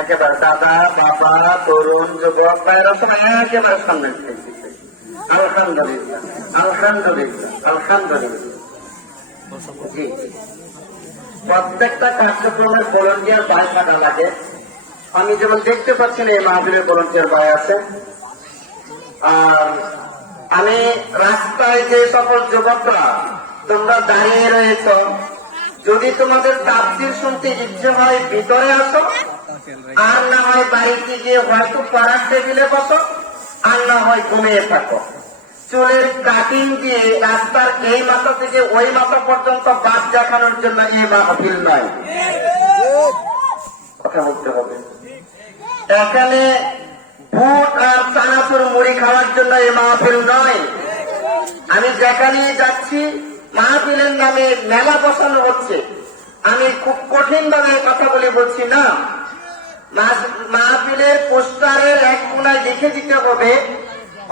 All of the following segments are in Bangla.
একেবারে দাদা বাবা তরুণ যুবক ভাইয়েরা সবাই একেবারে সামনে আলহামদুলিল্লাহ আলহামদুলিল্লাহ আলহামদুলিল্লাহ। জি, প্রত্যেকটা কার্যক্রমের ভলান্টিয়ার ভাই থাকা লাগে। আমি যেমন দেখতে পাচ্ছি না এই মাহফিলের ভলান্টিয়ার ভাই আছে। আর আমি রাস্তায় যে সকল যুবকরা তোমরা দাঁড়িয়ে রয়েছ, যদি তোমাদের তাফসীর শুনতে ইচ্ছে হয় ভিতরে আসো, আর না হয় বাড়িতে গিয়ে হয়তো পাড়ার টেবিলে বসো, আর না হয় ঘুমিয়ে থাকো। চুলের কাটিং দিয়ে রাস্তার এই মাথা থেকে ওই মাথা পর্যন্ত বাস দেখানোর জন্য এই মাহফিল নয়। কথা বলতে হবে। এখানে ভোট আর চানাচুর মুড়ি খাওয়ার জন্য এই মাহফিল নয়। আমি যেখানে যাচ্ছি মাহফিলের নামে মেলা বসানো হচ্ছে, আমি খুব কঠিন ভাবে কথা বলে বলছি না। মাহফিলের পোস্টারের এক কোনায় লিখে দিতে হবে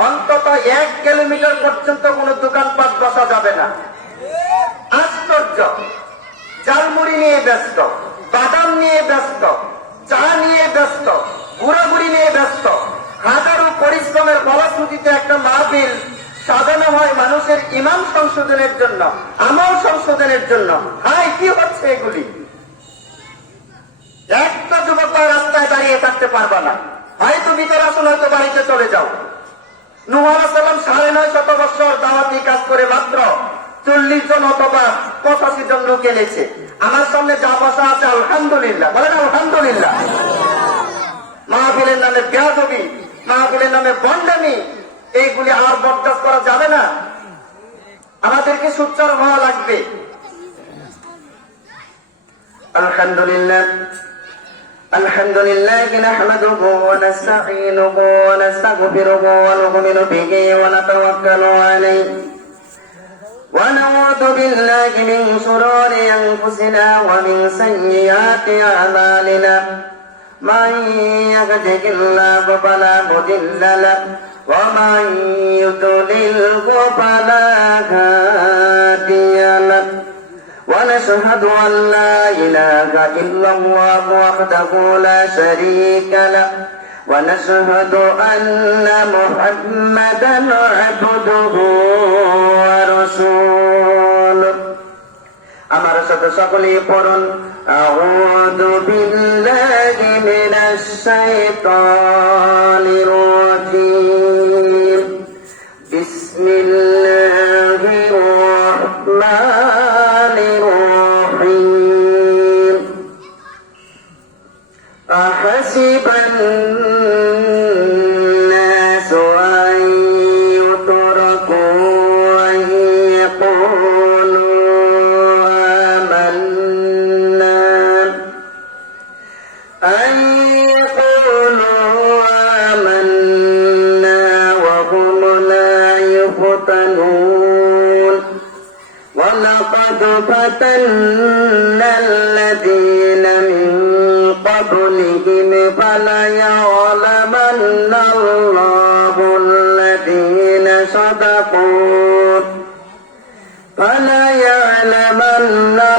অন্তত 1 কিলোমিটার পর্যন্ত কোনো দোকানপাট বসা যাবে না। আশ্চর্য, ঝালমুড়ি নিয়ে ব্যস্ত, বাদাম নিয়ে ব্যস্ত, চা নিয়ে ব্যস্ত, ঘোরাঘুরি নিয়ে ব্যস্ত। হাজারো পরিশ্রমের ফলশ্রুতিতে একটা মাহফিল সাজানো হয় মানুষের ইমান সংশোধনের জন্য, আমল সংশোধনের জন্য। হাই, কি হচ্ছে এগুলি? একটা যুবক রাস্তায় দাঁড়িয়ে থাকতে পারবা না, হয়তো ভিতরে আসো, হয়তো বাড়িতে চলে যাও। নূহ আলাইহিস সালাম 950 বছর দাওয়াতি কাজ করে মাত্র 40 জন অথবা 85 জন লোক এনেছে। আমার সামনে যা বসা আছে আলহামদুলিল্লাহ, বলেন আলহামদুলিল্লাহ। মাহফিলের নামে বেয়াদবি, মাহফিলের নামে বন্ডামি, এইগুলি আর বরদাস্ত করা যাবে না। আমাদেরকে সোচ্চার হওয়া লাগবে। আলহামদুলিল্লাহ الحمد لله نحمده ونستعينه ونستغفره ونؤمن به ونتوكل عليه ونعوذ بالله من شرور أنفسنا ومن سيئات أعمالنا من يهده الله فلا مضل له ومن يضلله فلا هادي له ونشهد أن لا إله إلا الله وحده لا شريك له ونشهد أن محمدا عبده ورسوله আমার সাথে সকলেই পড়ুন আউযু বিল্লাহি মিনাশ শাইতানির রাজীম বিসমিল্লাহির রাহমানির রাহিম আহাসিবান নাসু আন ইউতরাকু আন ইয়াকুলু ولقد فتنا الذين من قبلهم فليعلمن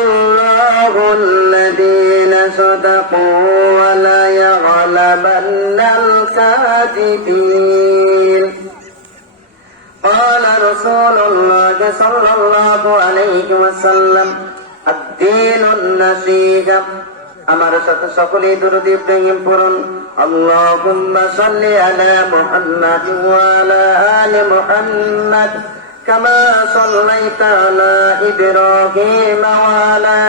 الله الذين صدقوا وليعلمن الكاذبين قال رسول الله صلى الله عليه وسلم الدين النصيحة আমার সাথে সকলেই দুরূদ ইব্রাহিম পড়ুন আল্লাহুম্মা সাল্লি আলা মুহাম্মাদ ওয়া আলা আলি মুহাম্মাদ কামা সাল্লাইতা আলা ইব্রাহিম ওয়া আলা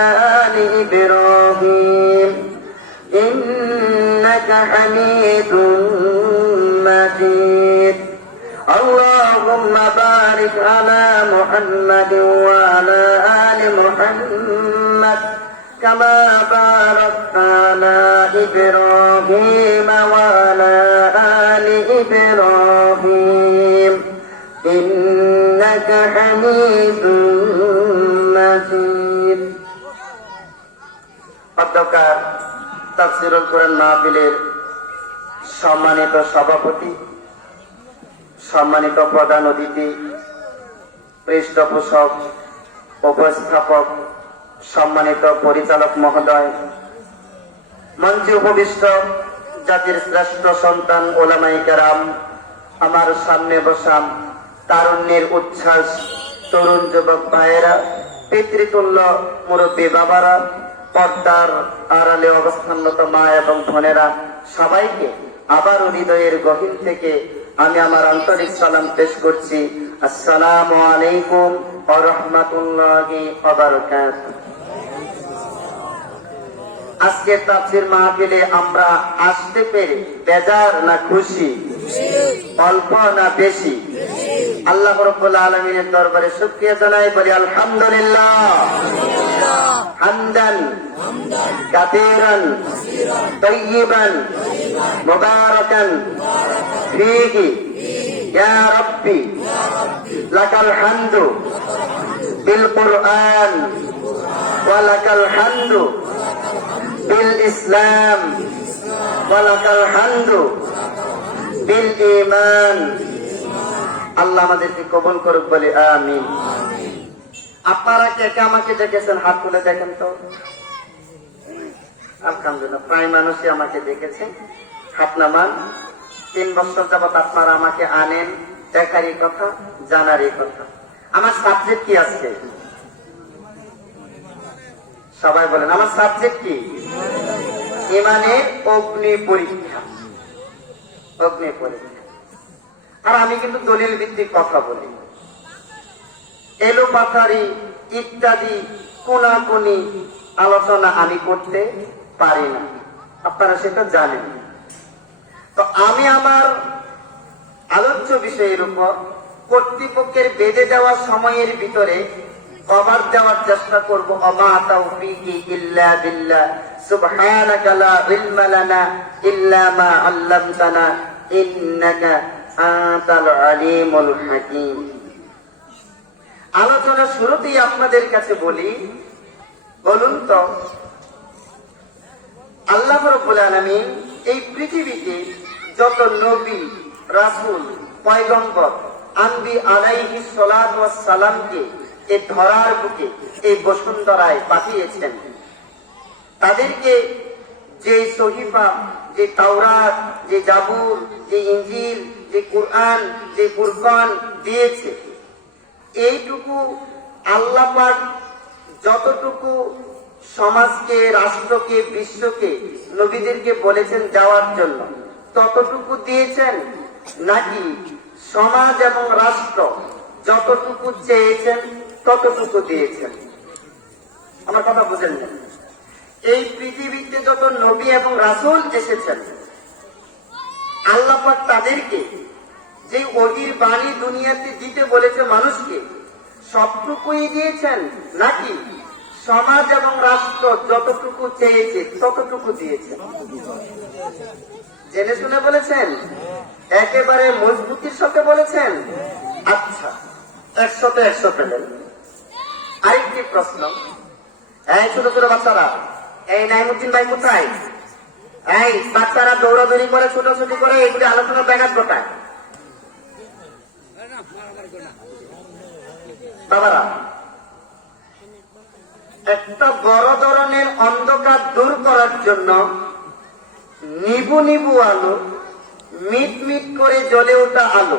আলি ইব্রাহিম ইন্নাকা হামিদুম মাজিদ اللهم بارك على محمد وعلى آل محمد كما باركت على إبراهيم وعلى آل إبراهيم إنك حميد مجيد অধ্যকার তাফসীরুল কুরআন মাহফিলের সম্মানিত সভাপতি, সম্মানিত প্রধান অতিথি, পৃষ্ঠপোষক, উপস্থাপক, সম্মানিত পরিচালক মহোদয়, মঞ্চে উপবিষ্ট জাতির শ্রেষ্ঠ সন্তান ওলামায়ে কেরাম, আমার সামনে বসা তারুণ্যের উচ্ছ্বাস তরুণ যুবক ভাইয়েরা, পিতৃতুল্য মুরব্বী বাবারা, পর্দার আড়ালে অবস্থানরত মা এবং বোনেরা, সবাইকে আবারও হৃদয়ের গহীন থেকে আমি আমার আন্তরিক সালাম পেশ করছি। আসসালামু আলাইকুম ওয়া রাহমাতুল্লাহি ওয়া বারাকাতুহু। আজকে তাফসীর মাহফিলে আমরা আসতে পেরে বেজার না খুশি? অল্প না বেশি? আল্লাহ রাব্বুল আলামিনের দরবারে শুকরিয়া জানাই, বলি আলহামদুলিল্লাহ। হামদান কাসীরান তাইয়িবান মুবারাকান ফীহি ইয়া রাব্বি লাকাল হামদু বিল কুরআন ওয়া লাকাল হামদু বিল ইসলাম ওয়া লাকাল হামদু বিল ঈমান। আল্লাহ আমাদেরকে কবুল করুক, বলে আমিন। আপনারা কে কে আমাকে দেখেছেন? হাত তুলে দেখেন তো। আলহামদুলিল্লাহ, প্রায় মানুষই আমাকে দেখেছেন। হাত নামান। 3 বছর যাবত আপনারা আমাকে আনেন, দেখারই কথা, জানারই কথা। আমার সাবজেক্ট কি আজকে? সবাই বলেন, আমার সাবজেক্ট কি? ঈমানের অগ্নি পরীক্ষা। অগ্নি পরীক্ষা। আর আমি কিন্তু দলিল ভিত্তিক কথা বলি, এলোপাথারি ইত্যাদি কোনাকুনি আলোচনা আমি করতে পারি না, আপনারা সেটা জানেন। তো আমি আমার আলোচ্য বিষয়ের উপর কর্তৃপক্ষের বেঁধে দেওয়া সময়ের ভিতরে কভার দেওয়ার চেষ্টা করব। ওমা তাওফীকি ইল্লা বিল্লাহ, সুবহানাকা লা ইলমা লানা ইল্লা মা আল্লামতানা ইন্নাকা আনতাল আলিমুল হাকীম। আলোচনা শুরুতেই আপনাদের কাছে বলি, বলুন তো, আল্লাহ রাব্বুল আলামিন এই পৃথিবীতে যত নবী, রাসূল, পয়গম্বর, আনবী আলাইহিস সালাতু ওয়াস সালামকে এই ধরার বুকে, এই বসুন্ধরায় পাঠিয়েছেন, তাদেরকে যে সহিফা, যে তাওরাত, যে জাবুর, যে ইনজিল, যে কুরআন, যে ফুরকান দিয়েছে, এইটুকু আল্লাহ পাক যতটুকু সমাজকে, রাষ্ট্রকে, বিশ্বকে, নবীদেরকে বলেছেন যাওয়ার জন্য, ততটুকু দিয়েছেন? নাকি সমাজ এবং রাষ্ট্র যতটুকু চেয়েছেন ততটুকু দিয়েছেন? আমার কথা বুঝেন না? এই পৃথিবীতে যত নবী এবং রাসূল এসেছেন, আল্লাহ পাক তাদেরকে যে ওহির বাণী দুনিয়াতে দিতে বলেছে মানুষকে, সবটুকুই দিয়েছেন? নাকি সমাজ এবং রাষ্ট্র যতটুকু চেয়েছে ততটুকু দিয়েছেন? জেনে শুনে বলেছেন? একেবারে মজবুতির সাথে বলেছেন? আচ্ছা, 100তে 100 পেলেন। আরেকটি প্রশ্ন, এই ছোট ছোট বাচ্চারা, এই নাইমুদ্দিন ভাই কোথায়? এই বাচ্চারা দৌড়াদৌড়ি করে, ছোটাছুটি করে, এগুলি আলোচনা ব্যাঘাত ঘটায়। বাবারা, একটা বড় ধরনের অন্ধকার দূর করার জন্য নিবু নিবু আলো, মিট মিট করে জ্বলে ওঠা আলো,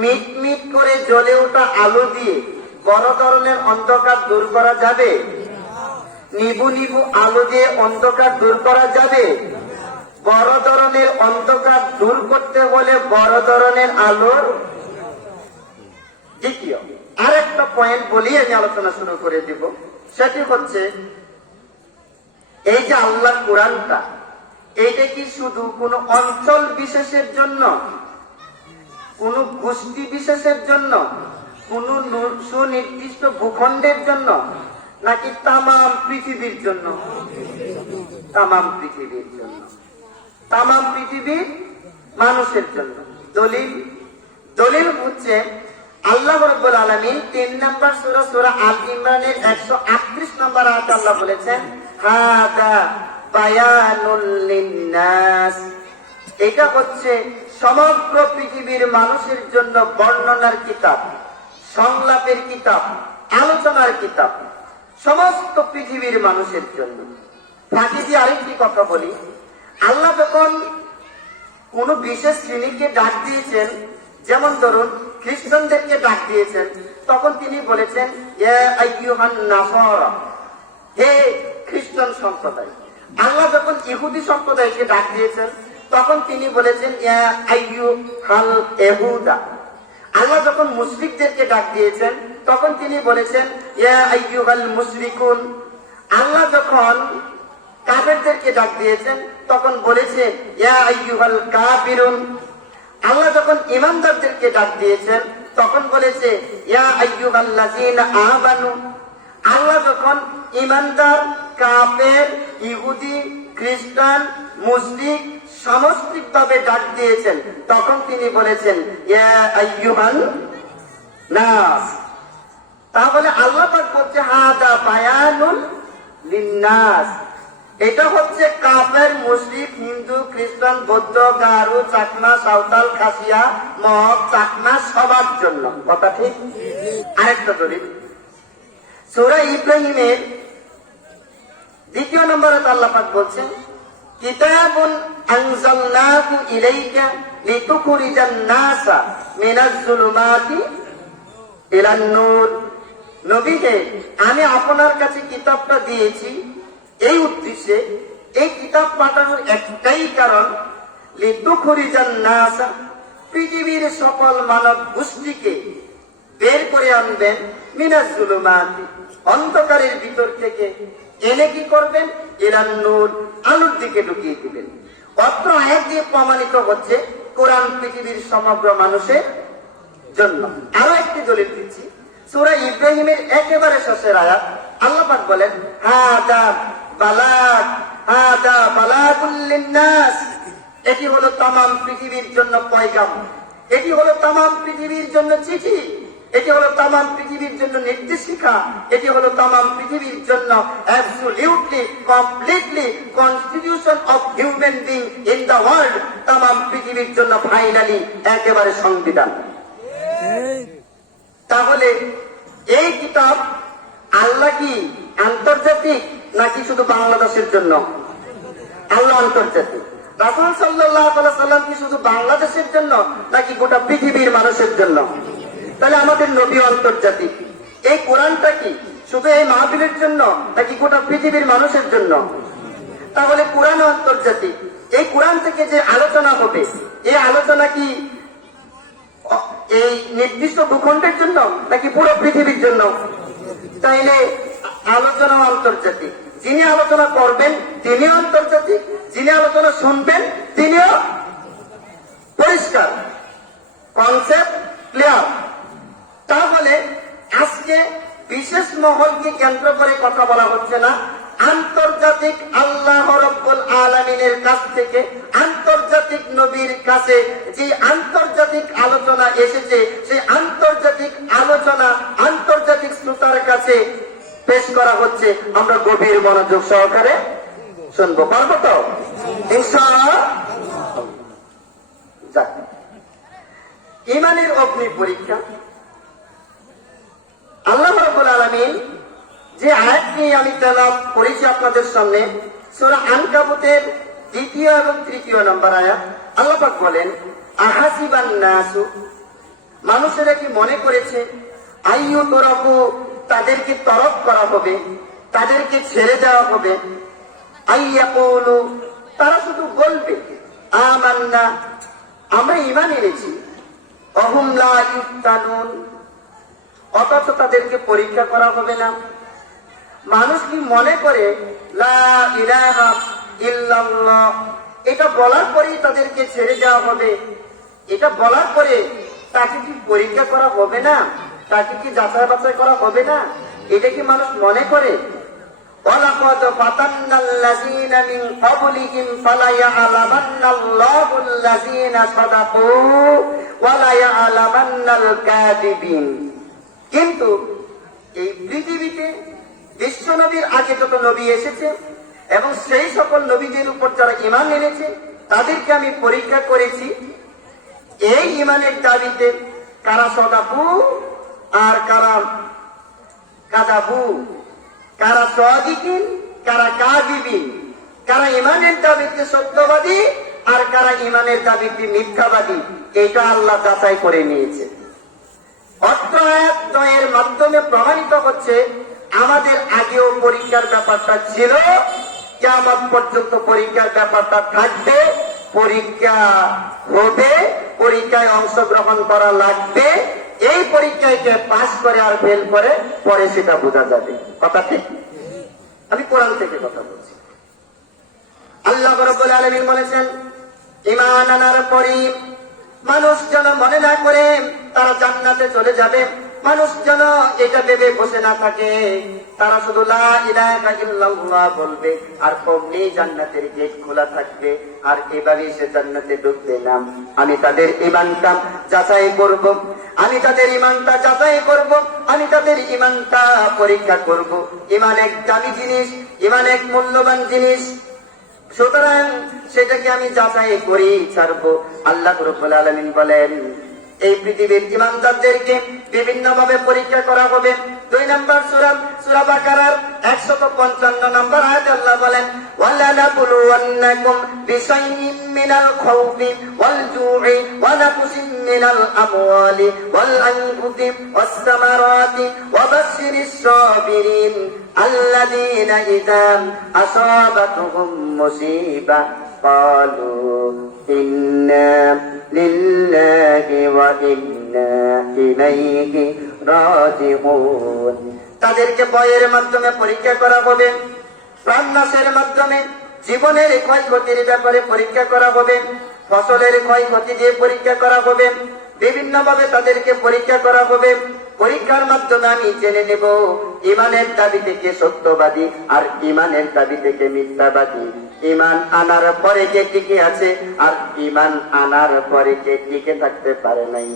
মিট মিট করে জ্বলে ওঠা আলো দিয়ে বড় ধরনের অন্ধকার দূর করা যাবে? নিবু নিবু আলো দিয়ে অন্ধকার দূর করা যাবে? বড় ধরনের অন্ধকার দূর করতে হলে বড় ধরনের আলোর। দ্বিতীয় আরেকটা পয়েন্ট বলি, আমি আলোচনা শুরু করে দিব। সেটি হচ্ছে, এই যে আল্লাহ কোরআনটা, এইটা কি শুধু কোন অঞ্চল বিশেষের জন্য, কোন গোষ্ঠী বিশেষের জন্য, কোন সুনির্দিষ্ট ভূখণ্ডের জন্য, নাকি তামাম পৃথিবীর জন্য? তামাম পৃথিবীর জন্য, তামাম পৃথিবীর মানুষের জন্য। দলিল, দলিল হচ্ছে আল্লাহ রাব্বুল আলামিন 3 নম্বর সূরা, সূরা আল ইমরানের 138 নম্বর আয়াতে আল্লাহ বলেছেন, হাদা বায়ানুল লিন্নাস। এটা হচ্ছে সমগ্র পৃথিবীর মানুষের জন্য বর্ণনার কিতাব, সংলাপের কিতাব, আলোচনার কিতাব, সমস্ত পৃথিবীর মানুষের জন্য। ফাঁকি দিয়ে আরেকটি কথা বলি, আল্লাহ যখন কোন বিশেষ শ্রেণীকে ডাক দিয়েছেন, যেমন ধরুন খ্রিস্টানদেরকে ডাক দিয়েছেন, তখন তিনি বলেছেন ইয়া আইয়ুহান নাসারা, হে খ্রিস্টান সম্প্রদায়। আল্লাহ যখন ইহুদি সম্প্রদায়কে ডাক দিয়েছেন, তখন তিনি বলেছেন ইয়া আইয়ুহাল ইহুদা। আল্লাহ যখন মুশরিকদেরকে ডাক দিয়েছেন, তখন তিনি বলেছেন ইয়া আইয়ুহাল মুশরিকুন। আল্লাহ যখন কাফেরদেরকে ডাক দিয়েছেন, তখন বলেছেন ইয়া আইয়ুহাল কাফিরুন। আল্লাহ যখন ঈমানদারদেরকে ডাক দিয়েছেন, তখন বলেছে ইয়া আইয়ুহাল্লাযীনা আমানু। আল্লাহ যখন ঈমানদার, কাফের, ইহুদি, খ্রিস্টান, মুশরিক সামষ্টিকভাবে ডাক দিয়েছেন, তখন তিনি বলেছেন ইয়া আইয়ুহান নাস। তাহলে আল্লাহ পাক বলছে হাদা বায়ানুল লিন্নাস। এটা হচ্ছে কাফের, মুশরিক, হিন্দু, খ্রিস্টান, বৌদ্ধ, গারো, চাকমা, সাঁওতাল, খাসিয়া, মগ, চাকমা সবার জন্য। কথা ঠিক? আরেকটা দলিল সূরা ইব্রাহিমের 2 নম্বরে আল্লাহ পাক বলছেন কিতাবুন আনজালনাহু ইলাইকা লিতুখরিজান নাসা মিনাজ যুলুমাতি ইলান নূর। নবী হে, আমি আপনার কাছে কিতাবটা দিয়েছি এই উদ্দেশ্যে, এই কিতাব পাঠানোর একটাই কারণ, লিতুখরিজান নাসা, পৃথিবীর সকল মানব গোষ্ঠীকে বের করে আনবেন, মিনাজ যুলুমাতি, অন্ধকারের ভিতর থেকে এনে কি করবেন, ইলান নূর, আলোর দিকে ঢুকিয়ে দিবেন। অত্র আয়াত দিয়ে প্রমাণিত হচ্ছে কোরআন পৃথিবীর সমগ্র মানুষের জন্য। আরো একটি দলিল দিচ্ছি, সূরা ইব্রাহিমের একেবারে শেষের আয়াত। আল্লাহ পাক বলেন হাদা বালাগ, হাদা বালাগুল লিন্নাস। এটি হলো তামাম পৃথিবীর জন্য পয়গাম, এটি হলো তামাম পৃথিবীর জন্য চিঠি, এটি হলো তামাম পৃথিবীর জন্য নির্দেশিকা, এটি হলো তামাম পৃথিবীর জন্য absolutely completely constitution of human being in the world. তামাম পৃথিবীর জন্য ফাইনালি একেবারে সংবিধান। তাহলে এই কিতাব আল্লাহ কি আন্তর্জাতিক নাকি শুধু বাংলাদেশের জন্য? আল্লাহ আন্তর্জাতিক। রাসূল সাল্লাল্লাহু আলাইহি সাল্লাম কি শুধু বাংলাদেশের জন্য নাকি গোটা পৃথিবীর মানুষের জন্য? তাহলে আমাদের নবী আন্তর্জাতিক। এই কোরআনটা কি শুধু এই মাহফিলের জন্য নাকি গোটা পৃথিবীর মানুষের জন্য? তাহলে কোরআন আন্তর্জাতিক। এই কোরআন থেকে যে আলোচনা হবে, এই আলোচনা কি এই নির্দিষ্ট ভূখণ্ডের জন্য নাকি পুরো পৃথিবীর জন্য? তাইলে আলোচনা আন্তর্জাতিক। যিনি আলোচনা করবেন তিনিও আন্তর্জাতিক, যিনি আলোচনা শুনবেন তিনিও। পরিষ্কার কনসেপ্ট, ক্লিয়ার। তাহলে আজকে বিশেষ মহলকে কেন্দ্র করে কথা বলা হচ্ছে না, আন্তর্জাতিক আল্লাহ রাব্বুল আলামিনের কাছ থেকে আন্তর্জাতিক নবীর কাছে যে আন্তর্জাতিক আলোচনা এসেছে, সেই আন্তর্জাতিক আলোচনা আন্তর্জাতিক শ্রোতার কাছে পেশ করা হচ্ছে। আমরা গভীর মনোযোগ সহকারে শুনবো, পারবো তো ইনশাআল্লাহ? যাক, ঈমানের অগ্নি পরীক্ষা। আল্লাহ রাব্বুল আলামিন যে আয়াতটি আমি তেলাওয়াত করেছি আপনাদের সামনে, সূরা আনকাবুতের 2 এবং 3 নম্বর আয়াত। আল্লাহ পাক বলেন আহাসিবান নাসু, মানুষেরা কি মনে করেছে, আইয়ু তরাকু, তাদেরকে তরক করা হবে, তাদেরকে ছেড়ে দেওয়া হবে, আইয়াকুলু, তারা শুধু বলবে আমান্না, আমরা ঈমান এনেছি, অহুম লা ইফতানুন, অথচ তাদেরকে পরীক্ষা করা হবে না। মানুষ কি মনে করে লা ইলাহা ইল্লাল্লাহ, এটা বলার পরেই তাদেরকে ছেড়ে দেওয়া হবে? এটা বলার পরে তাকে কি পরীক্ষা করা হবে না? তাকে কি যাচাই বাছাই করা হবে না? এটা কি মানুষ মনে করে? ওয়ালাকাদ ফাতান্নাল্লাযীনা মিন ক্বাবলিহিম ফালায়া'লামান্নাল্লাহুল লাযীনা সাদাকু ওয়া লায়া'লামান্নাল কাযিবিন। কিন্তু এই পৃথিবীতে বিশ্ব নবীর আগে যত নবী এসেছে এবং সেই সকল নবীদের উপর যারা ঈমান এনেছে, তাদেরকে আমি পরীক্ষা করেছি এই ঈমানের দাবিতে কারা সাদাকু আর কারা কাযাবু, কারা সাদিকিন, কারা কাযিবিন। কারা ইমানের দাবিতে সত্যবাদী আর কারা ইমানের দাবিতে মিথ্যাবাদী, এটা আল্লাহ যাচাই করে নিয়েছে। অত্র আয়াত দ্বয়ের মাধ্যমে প্রমাণিত হচ্ছে আমাদের আগেও পরীক্ষার ব্যাপারটা ছিল, কিয়ামত পর্যন্ত পরীক্ষার ব্যাপারটা থাকবে, পরীক্ষা হবে, পরীক্ষায় অংশগ্রহণ করা লাগবে। এই পরীক্ষায় পাস করে আর ফেল করে পরে সেটা বোঝা যাবে। কথা ঠিক? আমি কোরআন থেকে কথা বলছি। আল্লাহ রাব্বুল আলামিন বলেছেন, ঈমান আনার পরই মানুষ যেন মনে না করে তারা জান্নাতে চলে যাবে, মানুষ যেন এটা ভেবে বসে না থাকে, তারা শুধু লা ইলাহা ইল্লাল্লাহ বলবে আর অমনি জান্নাতের গেট খোলা থাকবে, আর এভাবেই সে জান্নাতে ঢুকবে না। আমি তাদের ঈমানটা যাচাই করব, আমি তাদের ঈমানটা যাচাই করব, আমি তাদের ঈমানটা পরীক্ষা করব। ঈমান এক দামি জিনিস, ঈমান এক মূল্যবান জিনিস, সুতরাং সেটাকে আমি যাচাই করি ছাড়বো। আল্লাহ রাব্বুল আলামিন বলেন, এই পৃথিবীর ঈমানদারদেরকে বিভিন্ন ভাবে পরীক্ষা করা হবে। 2 নম্বর সূরা বাকারার 155 নম্বর আয়াতে আল্লাহ বলেন, ওয়ালা নাবলুওয়ান্নাকুম বিশাইইম মিনাল খাউফি ওয়াল জু'i ওয়া নাকসিম মিনাল আমওয়ালি ওয়াল আনফুসি ওয়াস সামারাতি ওয়া বাশশিরিস সাবিরিন আল্লাযীনা ইযা আসাবাতুহুম মুসিবা ক্বালু ইন্না লিল্লাহি ওয়া ইন্না ইলাইহি রাজিউন। তাদেরকে ভয়ের মাধ্যমে পরীক্ষা করা হবে, প্রাণনাশের মাধ্যমে, জীবনের ক্ষয়ক্ষতির ব্যাপারে পরীক্ষা করা হবে, ফসলের ক্ষয়ক্ষতি দিয়ে পরীক্ষা করা হবে, বিভিন্ন ভাবে তাদেরকে পরীক্ষা করা হবে। পরীক্ষার মাধ্যমে আমি জেনে নেব ঈমানের দাবি থেকে সত্যবাদী আর ঈমানের দাবি থেকে মিথ্যাবাদী। ঈমান আনার পরে কে টিকে আছে আর ঈমান আনার পরে কে টিকে থাকতে পারে নাই।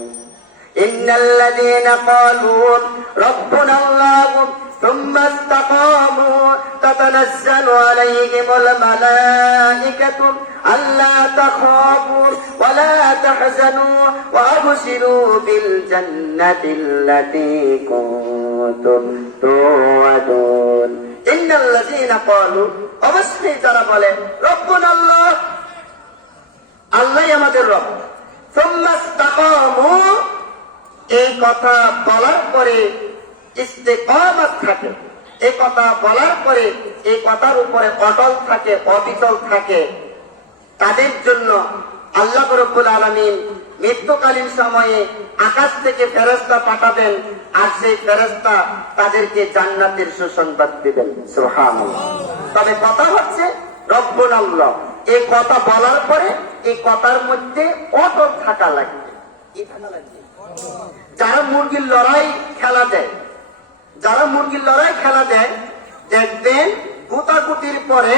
ইন্নাল্লাযীনা ক্বালু রাব্বুনাল্লাহু সুম্মা ইসতাকামু তাতানাজ্জালু আলাইহিমুল মালাইকাতু আল্লা তাখাফু ওয়া লা তাহজানু ওয়া আবশিরু বিল জান্নাতিল্লাতী কুনতুম তুআদুন। ইন্নাল্লাযীনা ক্বালু, অবশ্যই যারা বলে রব্বুনাল্লাহ, আল্লাহই আমাদের রব, সুম্মা ইসতাকামু, এই কথা বলার পরে ইস্তেকামাত থাকে, এই কথা বলার পরে এই কথার উপরে অটল থাকে, অবিচল থাকে, তাদের জন্য আল্লাহ রাব্বুল আলামিন মৃত্যুকালীন সময়ে আকাশ থেকে ফেরেশতা পাঠাবেন, আর সেই ফেরেশতা তাদেরকে জান্নাতের সুসংবাদ দিবেন। সুবহানাল্লাহ। তবে কথা হচ্ছে রব্বুনাল্লাহ, এই কথা বলার পরে এই কথার মধ্যে অটল থাকা লাগবে। কি থাকা লাগবে? যারা মুরগির লড়াই খেলা দেয়, যারা মুরগির লড়াই খেলা দেয়, দেখবেন গুতাগুতির পরে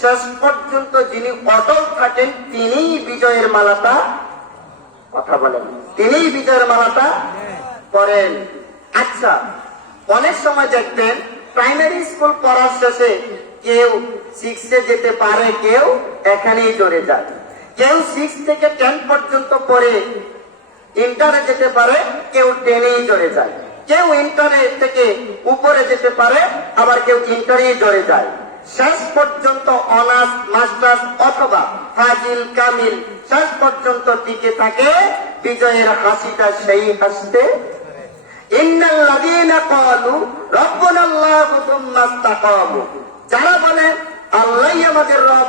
শেষ পর্যন্ত যিনি অটল থাকেন তিনিই বিজয়ের মালাটা, কথা বলেন, তিনিই বিজয়ের মালাটা পরেন। আচ্ছা, অনেক সময় দেখবেন প্রাইমারি স্কুল পড়ার শেষে কেউ 6-এ যেতে পারে, কেউ এখানেই চলে যায়, কেউ 6 থেকে 10 পর্যন্ত পড়ে ইন্টারে যেতে পারে, কেউ 10-এই চলে যায়, কেউ ইন্টারে থেকে উপরে যেতে পারে, আবার কেউ ইন্টারেই চলে যায়। শেষ পর্যন্ত অনার্স, মাস্টার্স অথবা ফাজিল, কামিল শেষ পর্যন্ত টিকে থাকে, বিজয়ের হাসিটা সেই হাসতে। ইন্নাল্লাযীনা ক্বালু রাব্বুনাল্লাহু সুম্মা ইসতাকামু, যারা বলে আল্লাহই আমাদের রব,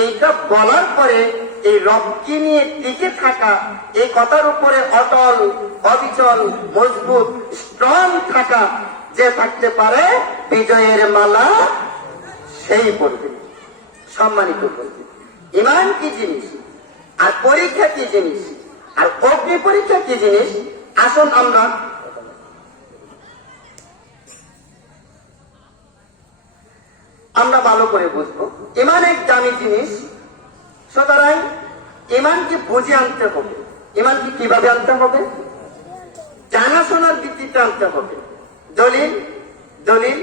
এইটা বলার পরে এই রবকে নিয়ে টিকে থাকা, এই কথার উপরে অটল, অবিচল, মজবুত, স্ট্রং থাকা, যে থাকতে পারে বিজয়ের মালা সেই পড়বে, সম্মানিত করবে। ঈমান কি জিনিস আর পরীক্ষা কি জিনিস আর অগ্নি পরীক্ষা কি জিনিস, আসুন আমরা ভালো করে বুঝবো। ঈমান এক দামি জিনিস, সুতরাং ঈমানকে বুঝে আনতে হবে। ঈমানকে কিভাবে আনতে হবে? জানাশোনার ভিত্তিতে আনতে হবে। দলিল দলিল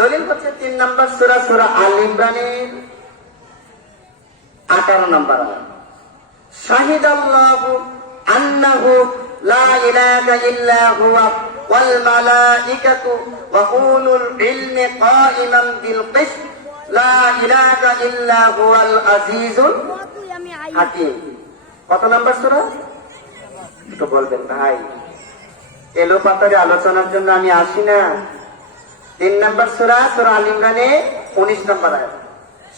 দলিল হচ্ছে 3 নম্বর সূরা আল ইমরানের 18 নম্বর আয়াত, শাহিদাল্লাহু আন্নাহু লা ইলাহা ইল্লা হুয়া ওয়াল মালাইকাতু ওয়া উলুল ইলমি কাইমান বিল কিসত লা ইলাহা ইল্লা হুয়াল আজিজুল হাকিম। কত নাম্বার সূরা? তো বলবেন ভাই, এলো পাতারে আলোচনার জন্য আমি আসি না। 3 নম্বর সূরা, সূরা আল ইমরানে 19 নম্বর আয়াত।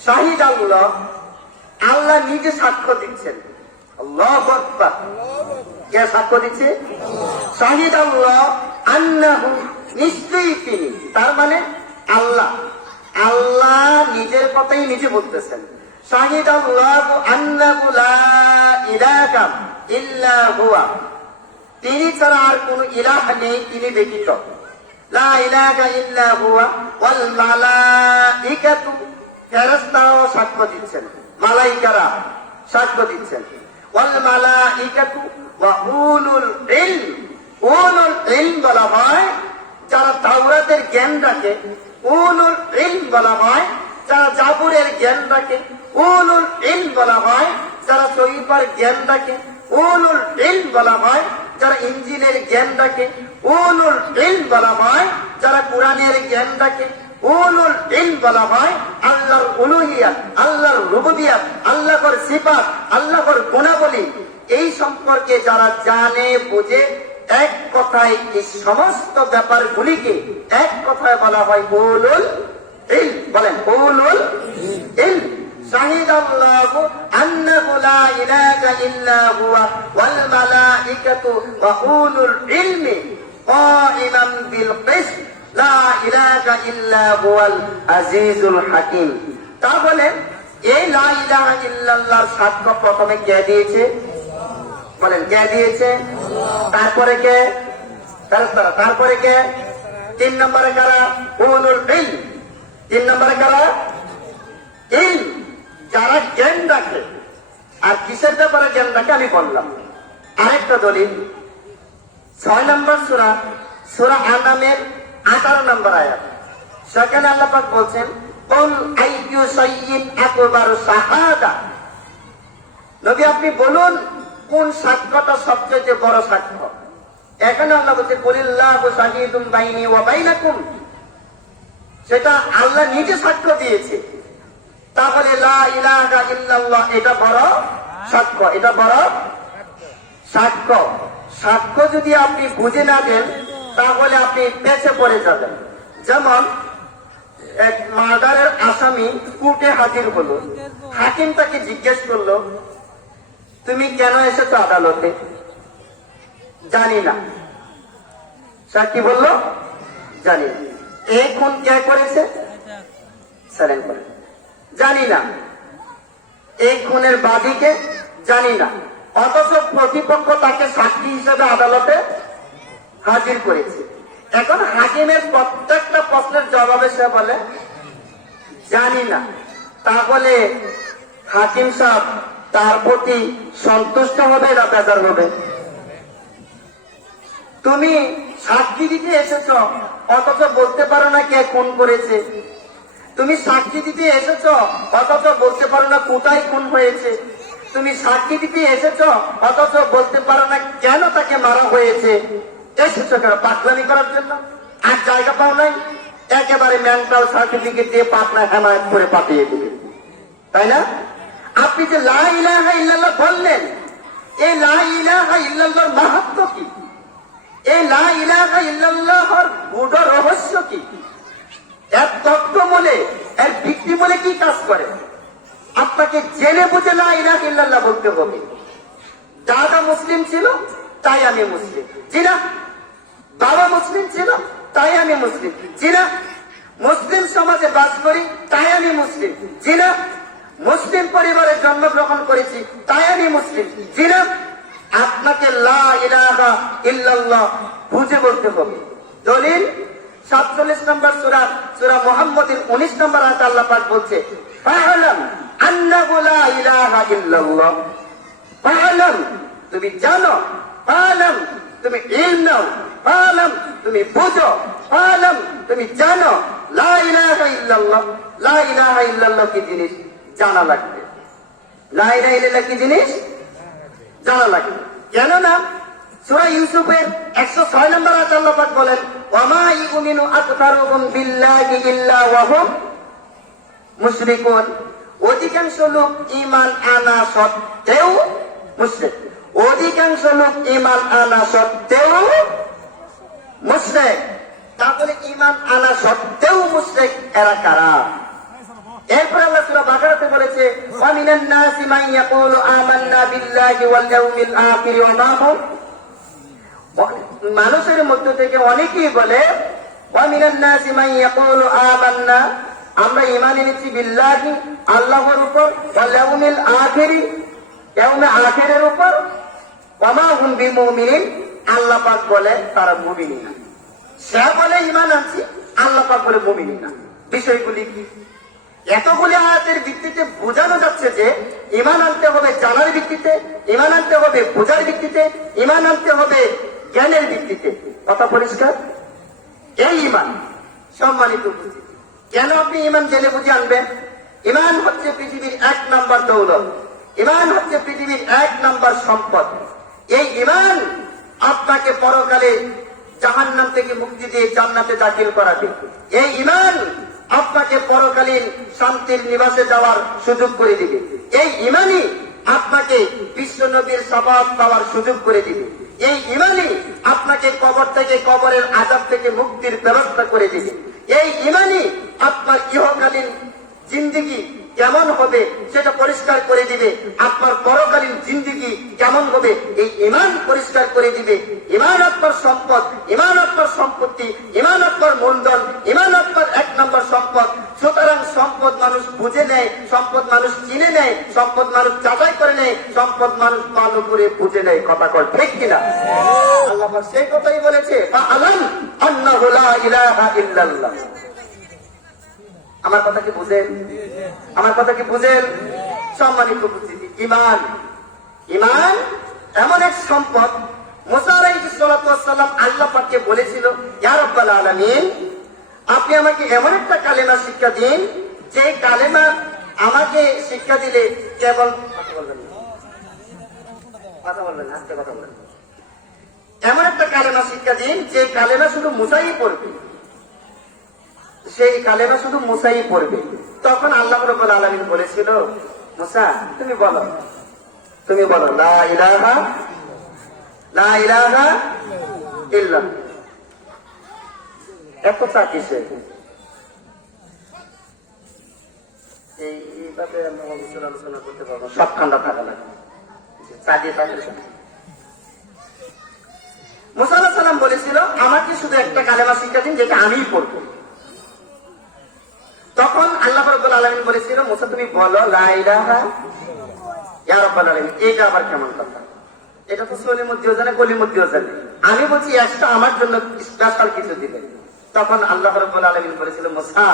শাহিদ আল্লাহ, আল্লাহ নিজে সাক্ষ্য দিচ্ছেন। আল্লাহু আকবার। কে সাক্ষ্য দিচ্ছে? শাহিদ আল্লাহ আন্নাহু, নিশ্চয়ই তিনি, তার মানে আল্লাহ, আল্লাহ নিজের কথাই নিজে বলতেছেন। শাহিদ আল্লাহ আন্নাহু লা ইলাহা ইল্লা হুয়া, তিনি ছাড়া আর কোন ইলাহ নেই, তিনি ব্যতীত। লা ইলাহা ইল্লা হুয়া ওয়াল মালাইকাতু, ফেরেশতারাও সাক্ষ্য দিচ্ছেন, মালাইকারা সাক্ষ্য দিচ্ছেন। ওয়াল মালাইকাতু ওয়া উলুল ইলম, উলুল ইলম বলা হয় যারা তাওরাতের জ্ঞান রাখে, উলুল ইলম বলা হয় যারা জাবুরের জ্ঞান রাখে, উলুল ইলম বলা হয় যারা সহিফার জ্ঞান রাখে, উলুল ইলম বলা হয় যারা ইঞ্জিলের জ্ঞান রাখে, উলুল ইলম বলা হয় যারা কোরআনের জ্ঞান রাখে, উলুল ইলম বলা হয় আল্লাহর উলুহিয়াত, আল্লাহর রুবুবিয়াত, আল্লাহর সিফাত, আল্লাহর গুণাবলী এই সম্পর্কে যারা জানে বুঝে, এক কথায় এই সমস্ত ব্যাপারগুলিকে এক কথায় বলা হয় উলুল ইলম। বলেন উলুল ইলম। শাহিদ আল্লাহু আন্নাহু লা ইলাহা ইল্লা হুয়া ওয়াল মালাইকাতু ওয়া উলুল ইলমি কাইমান বিল কিসত লা ইলাহা ইল্লা হুয়াল আজিজুল হাকিম। তাহলে এই লা ইলাহা ইল্লাল্লাহর সাক্ষ্য প্রথমে কে দিয়েছে? বলেন কে দিয়েছে? তারপরে কে? ফেরেশতারা। তারপরে কে? 3 নম্বরে কারা? উলুল ইলম। 3 নম্বরে কারা? ইলম, যারা জ্ঞান রাখে। আর কিসের ব্যাপারে জ্ঞান রাখে আমি বললাম। আরেকটা দলিল 6 নম্বর সূরা, সূরা আনামের 18 নম্বর আয়াত। সেখানে আল্লাহ পাক বলছেন কুল আইয়ু শাইইন আকবারু শাহাদা, নবী আপনি বলুন কোন সাক্ষ্যটা সবচেয়ে বড় সাক্ষ্য। এখানে আল্লাহ বলছে কুলিল্লাহু শাহীদুম বাইনি ওয়া বাইনাকুম, সেটা আল্লাহ নিজে সাক্ষ্য দিয়েছে। তাহলে লা ইলাহা ইল্লাল্লাহ এটা বড় সাক্ষ্য, এটা বড় সাক্ষ্য। সাক্ষ্য যদি আপনি বুঝে না দেন তাহলে আপনি পেছে পড়ে যাবেন। যেমন এক মার্ডারের আসামি কোর্টে হাজির হলো, হাকিম তাকে জিজ্ঞেস করলো তুমি কেন এসেছো আদালতে? জানি না। স্যার কি বললো? জানি না। এই খুন কে করেছে? সালেন করে জানি না। এই খুনের বাদীকে জানি না। অথচ প্রতিপক্ষ তাকে সাক্ষী হিসেবে আদালতে হাজির করেছে। এখন হাকিমের প্রত্যেকটা প্রশ্নের জবাবে সে বলে জানি না। তাহলে হাকিম সাহেব তার প্রতি সন্তুষ্ট হবে না বেজার হবে? তুমি সাক্ষী দিতে এসেছ অথচ বলতে পারো না কে খুন করেছে। তুমি সাক্ষী দিতে এসেছ অথচ বলতে পারো না কোথায় খুন হয়েছে। তুমি সাক্ষী দিতে এসেছ অথচ বলতে পারো না কেন তাকে মারা হয়েছে। এসেছ কেন? পাগলামি করার জন্য। আর জায়গা পাও নাই, একেবারে মেন্টাল সার্টিফিকেট দিয়ে পাটনা হেমায়ত করে পাঠিয়ে দিবে, তাই না? আপনি যে লা ইলাহা ইল্লাল্লাহ বললেন, এই লা ইলাহা ইল্লাল্লাহর মাহাত্ম্য কি? এই লা ইলাহা ইল্লাল্লাহর গূঢ় রহস্য কি? এর তত্ত্বমূলে, এর ভিত্তিমূলে কি কাজ করে? আপনাকে জেনে বুঝে লা ইলাহা ইল্লাল্লাহ বলতে হবে। দাদা মুসলিম ছিল তাই আমি মুসলিম, জি না? বাবা মুসলিম ছিল তাই আমি মুসলিম, জি না? মুসলিম সমাজে বাস করি তাই আমি মুসলিম, জি না? মুসলিম পরিবারে জন্মগ্রহণ করেছি তাই আমি মুসলিম, জি না? আপনাকে লা ইলাহা ইল্লাল্লাহ বুঝে বলতে হবে। দলিল 47 নম্বর সূরা, সূরা মুহাম্মদের 19 নম্বর আয়াতে আল্লাহ পাক বলছে ফাআলাম আন্নাহু লা ইলাহা ইল্লাল্লাহ। ফাআলাম তুমি জানো, ফাআলাম তুমি ইলম নাও, ফাআলাম তুমি বুঝো, ফাআলাম তুমি জানো লা ইলাহা ইল্লাল্লাহ। লা ইলাহা ইল্লাল্লাহ কি জিনিস জানা লাগবে। লা ইলাহা ইল্লাল্লাহ কি জিনিস জানা লাগবে। কেননা সূরা ইউসুফের 106 নম্বর আয়াতে আল্লাহ পাক বলেন ওয়া মা ইউমিনু আকতারুহুম বিল্লাহি ইল্লা ওয়া হুম মুশরিকুন, অধিকাংশ লোক ঈমান আনা সত্ত্বেও মুশরিক, অধিকাংশ লোক ঈমান আনা সত্ত্বেও মুশরিক। তাহলে ঈমান আনা সত্ত্বেও মুশরিক এরা কারা? এরপর আল্লাহ সূরা বাকারাতে বলেছে ওয়া মিনান নাসি মান ইয়াকুলু আমান্না বিল্লাহি ওয়াল ইয়াউমিল আখির ওয়া মা হুম, মানুষের মধ্য থেকে অনেকেই বলে ওয়া মিনান নাসি মান ইয়াকুলু আমান্না, আমরা ঈমান এনেছি বিল্লাহি আল্লাহর উপর, ওয়াল ইয়াউমিল আখির, ইয়াউমে আখিরের উপর, ওয়া মা হুম বিমুমিনিন, আল্লাহ পাক বলে তারা মুমিন না। সে বলে ঈমান আনছি, আল্লাহ পাক বলে মুমিন না। বিষয়গুলি কি? এতগুলি আয়াতের ভিত্তিতে বোঝানো যাচ্ছে যে ঈমান আনতে হবে জানার ভিত্তিতে, ঈমান আনতে হবে বোঝার ভিত্তিতে, ঈমান আনতে হবে জ্ঞানের ভিত্তিতে। কথা পরিষ্কার? এই ঈমান সম্মানিত উপস্থিতি, কেন আপনি ঈমান জেনে বুঝে আনবেন? ঈমান হচ্ছে পৃথিবীর 1 নম্বর দৌলত, ঈমান হচ্ছে পৃথিবীর 1 নম্বর সম্পদ। এই ঈমান আপনাকে পরকালে জাহান্নাম থেকে মুক্তি দিয়ে জান্নাতে দাখিল করাবে। এই ঈমান আপনাকে পরকালীন শান্তির নিবাসে যাওয়ার সুযোগ করে দিবে। এই ঈমানই আপনাকে বিশ্ব নবীর শাফাআত পাওয়ার সুযোগ করে দিবে। এই ঈমানই আপনাকে কবর থেকে, কবরের আযাব থেকে মুক্তির ব্যবস্থা করে দিবে। এই ঈমানই আপনার ইহকালীন জিন্দেগি কেমন হবে সেটা পরিষ্কার করে দিবে, আপনার পরকালীন জিন্দেগি কেমন হবে এই ঈমান পরিষ্কার করে দিবে। ঈমান আপনার সম্পদ, ঈমান আপনার সম্পত্তি, ঈমান আপনার মূলধন, ঈমান আপনার 1 নম্বর সম্পদ। সুতরাং সম্পদ মানুষ বুঝে নেয়, সম্পদ মানুষ চিনে নেয়, সম্পদ মানুষ যাচাই করে নেয়, সম্পদ মানুষ ভালো করে বুঝে নেয়। কথা কর ঠিক কিনা? আল্লাহ পাক সেই কথাই বলেছে ফাআলাম আন্নাহু লা ইলাহা ইল্লাল্লাহ। আমার কথা কি বুঝেন? আমার কথা কি বুঝেন? সম্মানিত উপস্থিতি, ঈমান, ঈমান এমন এক সম্পদ। মুসা আলাইহিস সালাতু ওয়াস সালাম আল্লাহ পাককে বলেছিল ইয়া রাব্বাল আলামিন, আপনি আমাকে এমন একটা কালেমা শিক্ষা দিন যে কালেমা আমাকে শিক্ষা দিলে কেবল কথা বলবেন, আস্তে কথা বলবেন, এমন একটা কালেমা শিক্ষা দিন যে কালেমা শুধু মুসাই পড়বে, সেই কালেমা শুধু মুসাই পড়বে। তখন আল্লাহ রাব্বুল আলামিন বলেছিল মুসা তুমি বলো, তুমি বলো লা ইলাহা ইল্লাল্লাহ। এত চা কিসে? এইভাবে আমরা আলোচনা করতে পারবো, সব ঠান্ডা থাকা লাগে, চা দিয়ে থাকলে। মুসা আলাইহিস সালাম বলেছিল আমাকে শুধু একটা কালেমা শিক্ষা দিন যেটা আমিই পড়বো। তখন আল্লাহ রাব্বুল আলামিন বলেছিল মুসা তুমি বলো লা ইলাহা ইয়া রাব্বাল আলামিন। এটা আবার কেমন কথা? এটা তো সলির মধ্যেও জানে, গলির মধ্যেও জানে। আমি বলছি একটা আমার জন্য স্পেশাল কিছু দিবে। তখন আল্লাহ রাব্বুল আলামিন বলেছিল মুসা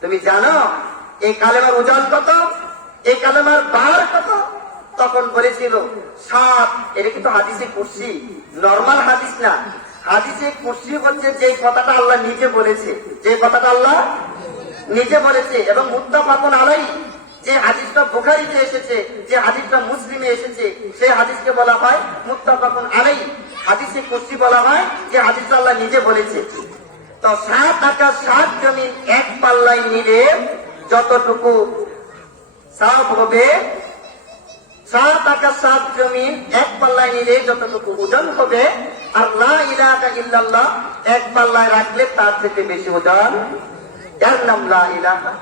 তুমি জানো এই কালেমার ওজন কত, এই কালেমার বার কত? তখন বলেছিল 7। এটা কিন্তু হাদিসে কুরসি, নরমাল হাদিস না। হাদিসে কুরসি হচ্ছে যে কথাটা আল্লাহ নিজে বলেছে, যে কথাটা আল্লাহ নিজে বলেছে এবং মুত্তাফাকুন আলাইহি, যে হাদিসটা বুখারীতে এসেছে, যে হাদিসটা মুসলিমে এসেছে, সেই হাদিসকে বলা হয় মুত্তাফাকুন আলাইহি। হাদিসে কুরসি বলা হয় যে হাদিসটা আল্লাহ নিজে বলেছে। তো 7 আকাশ 7 জমিন এক পাল্লায় নিলে যতটুকু সওয়াব হবে, 7 আকাশ 7 জমিন এক পাল্লায় নিলে যতটুকু ওজন হবে, আর লা ইলাহা ইল্লাল্লাহ এক পাল্লায় রাখলে তার থেকে বেশি ওজন। এর নাম লা ইলাহা,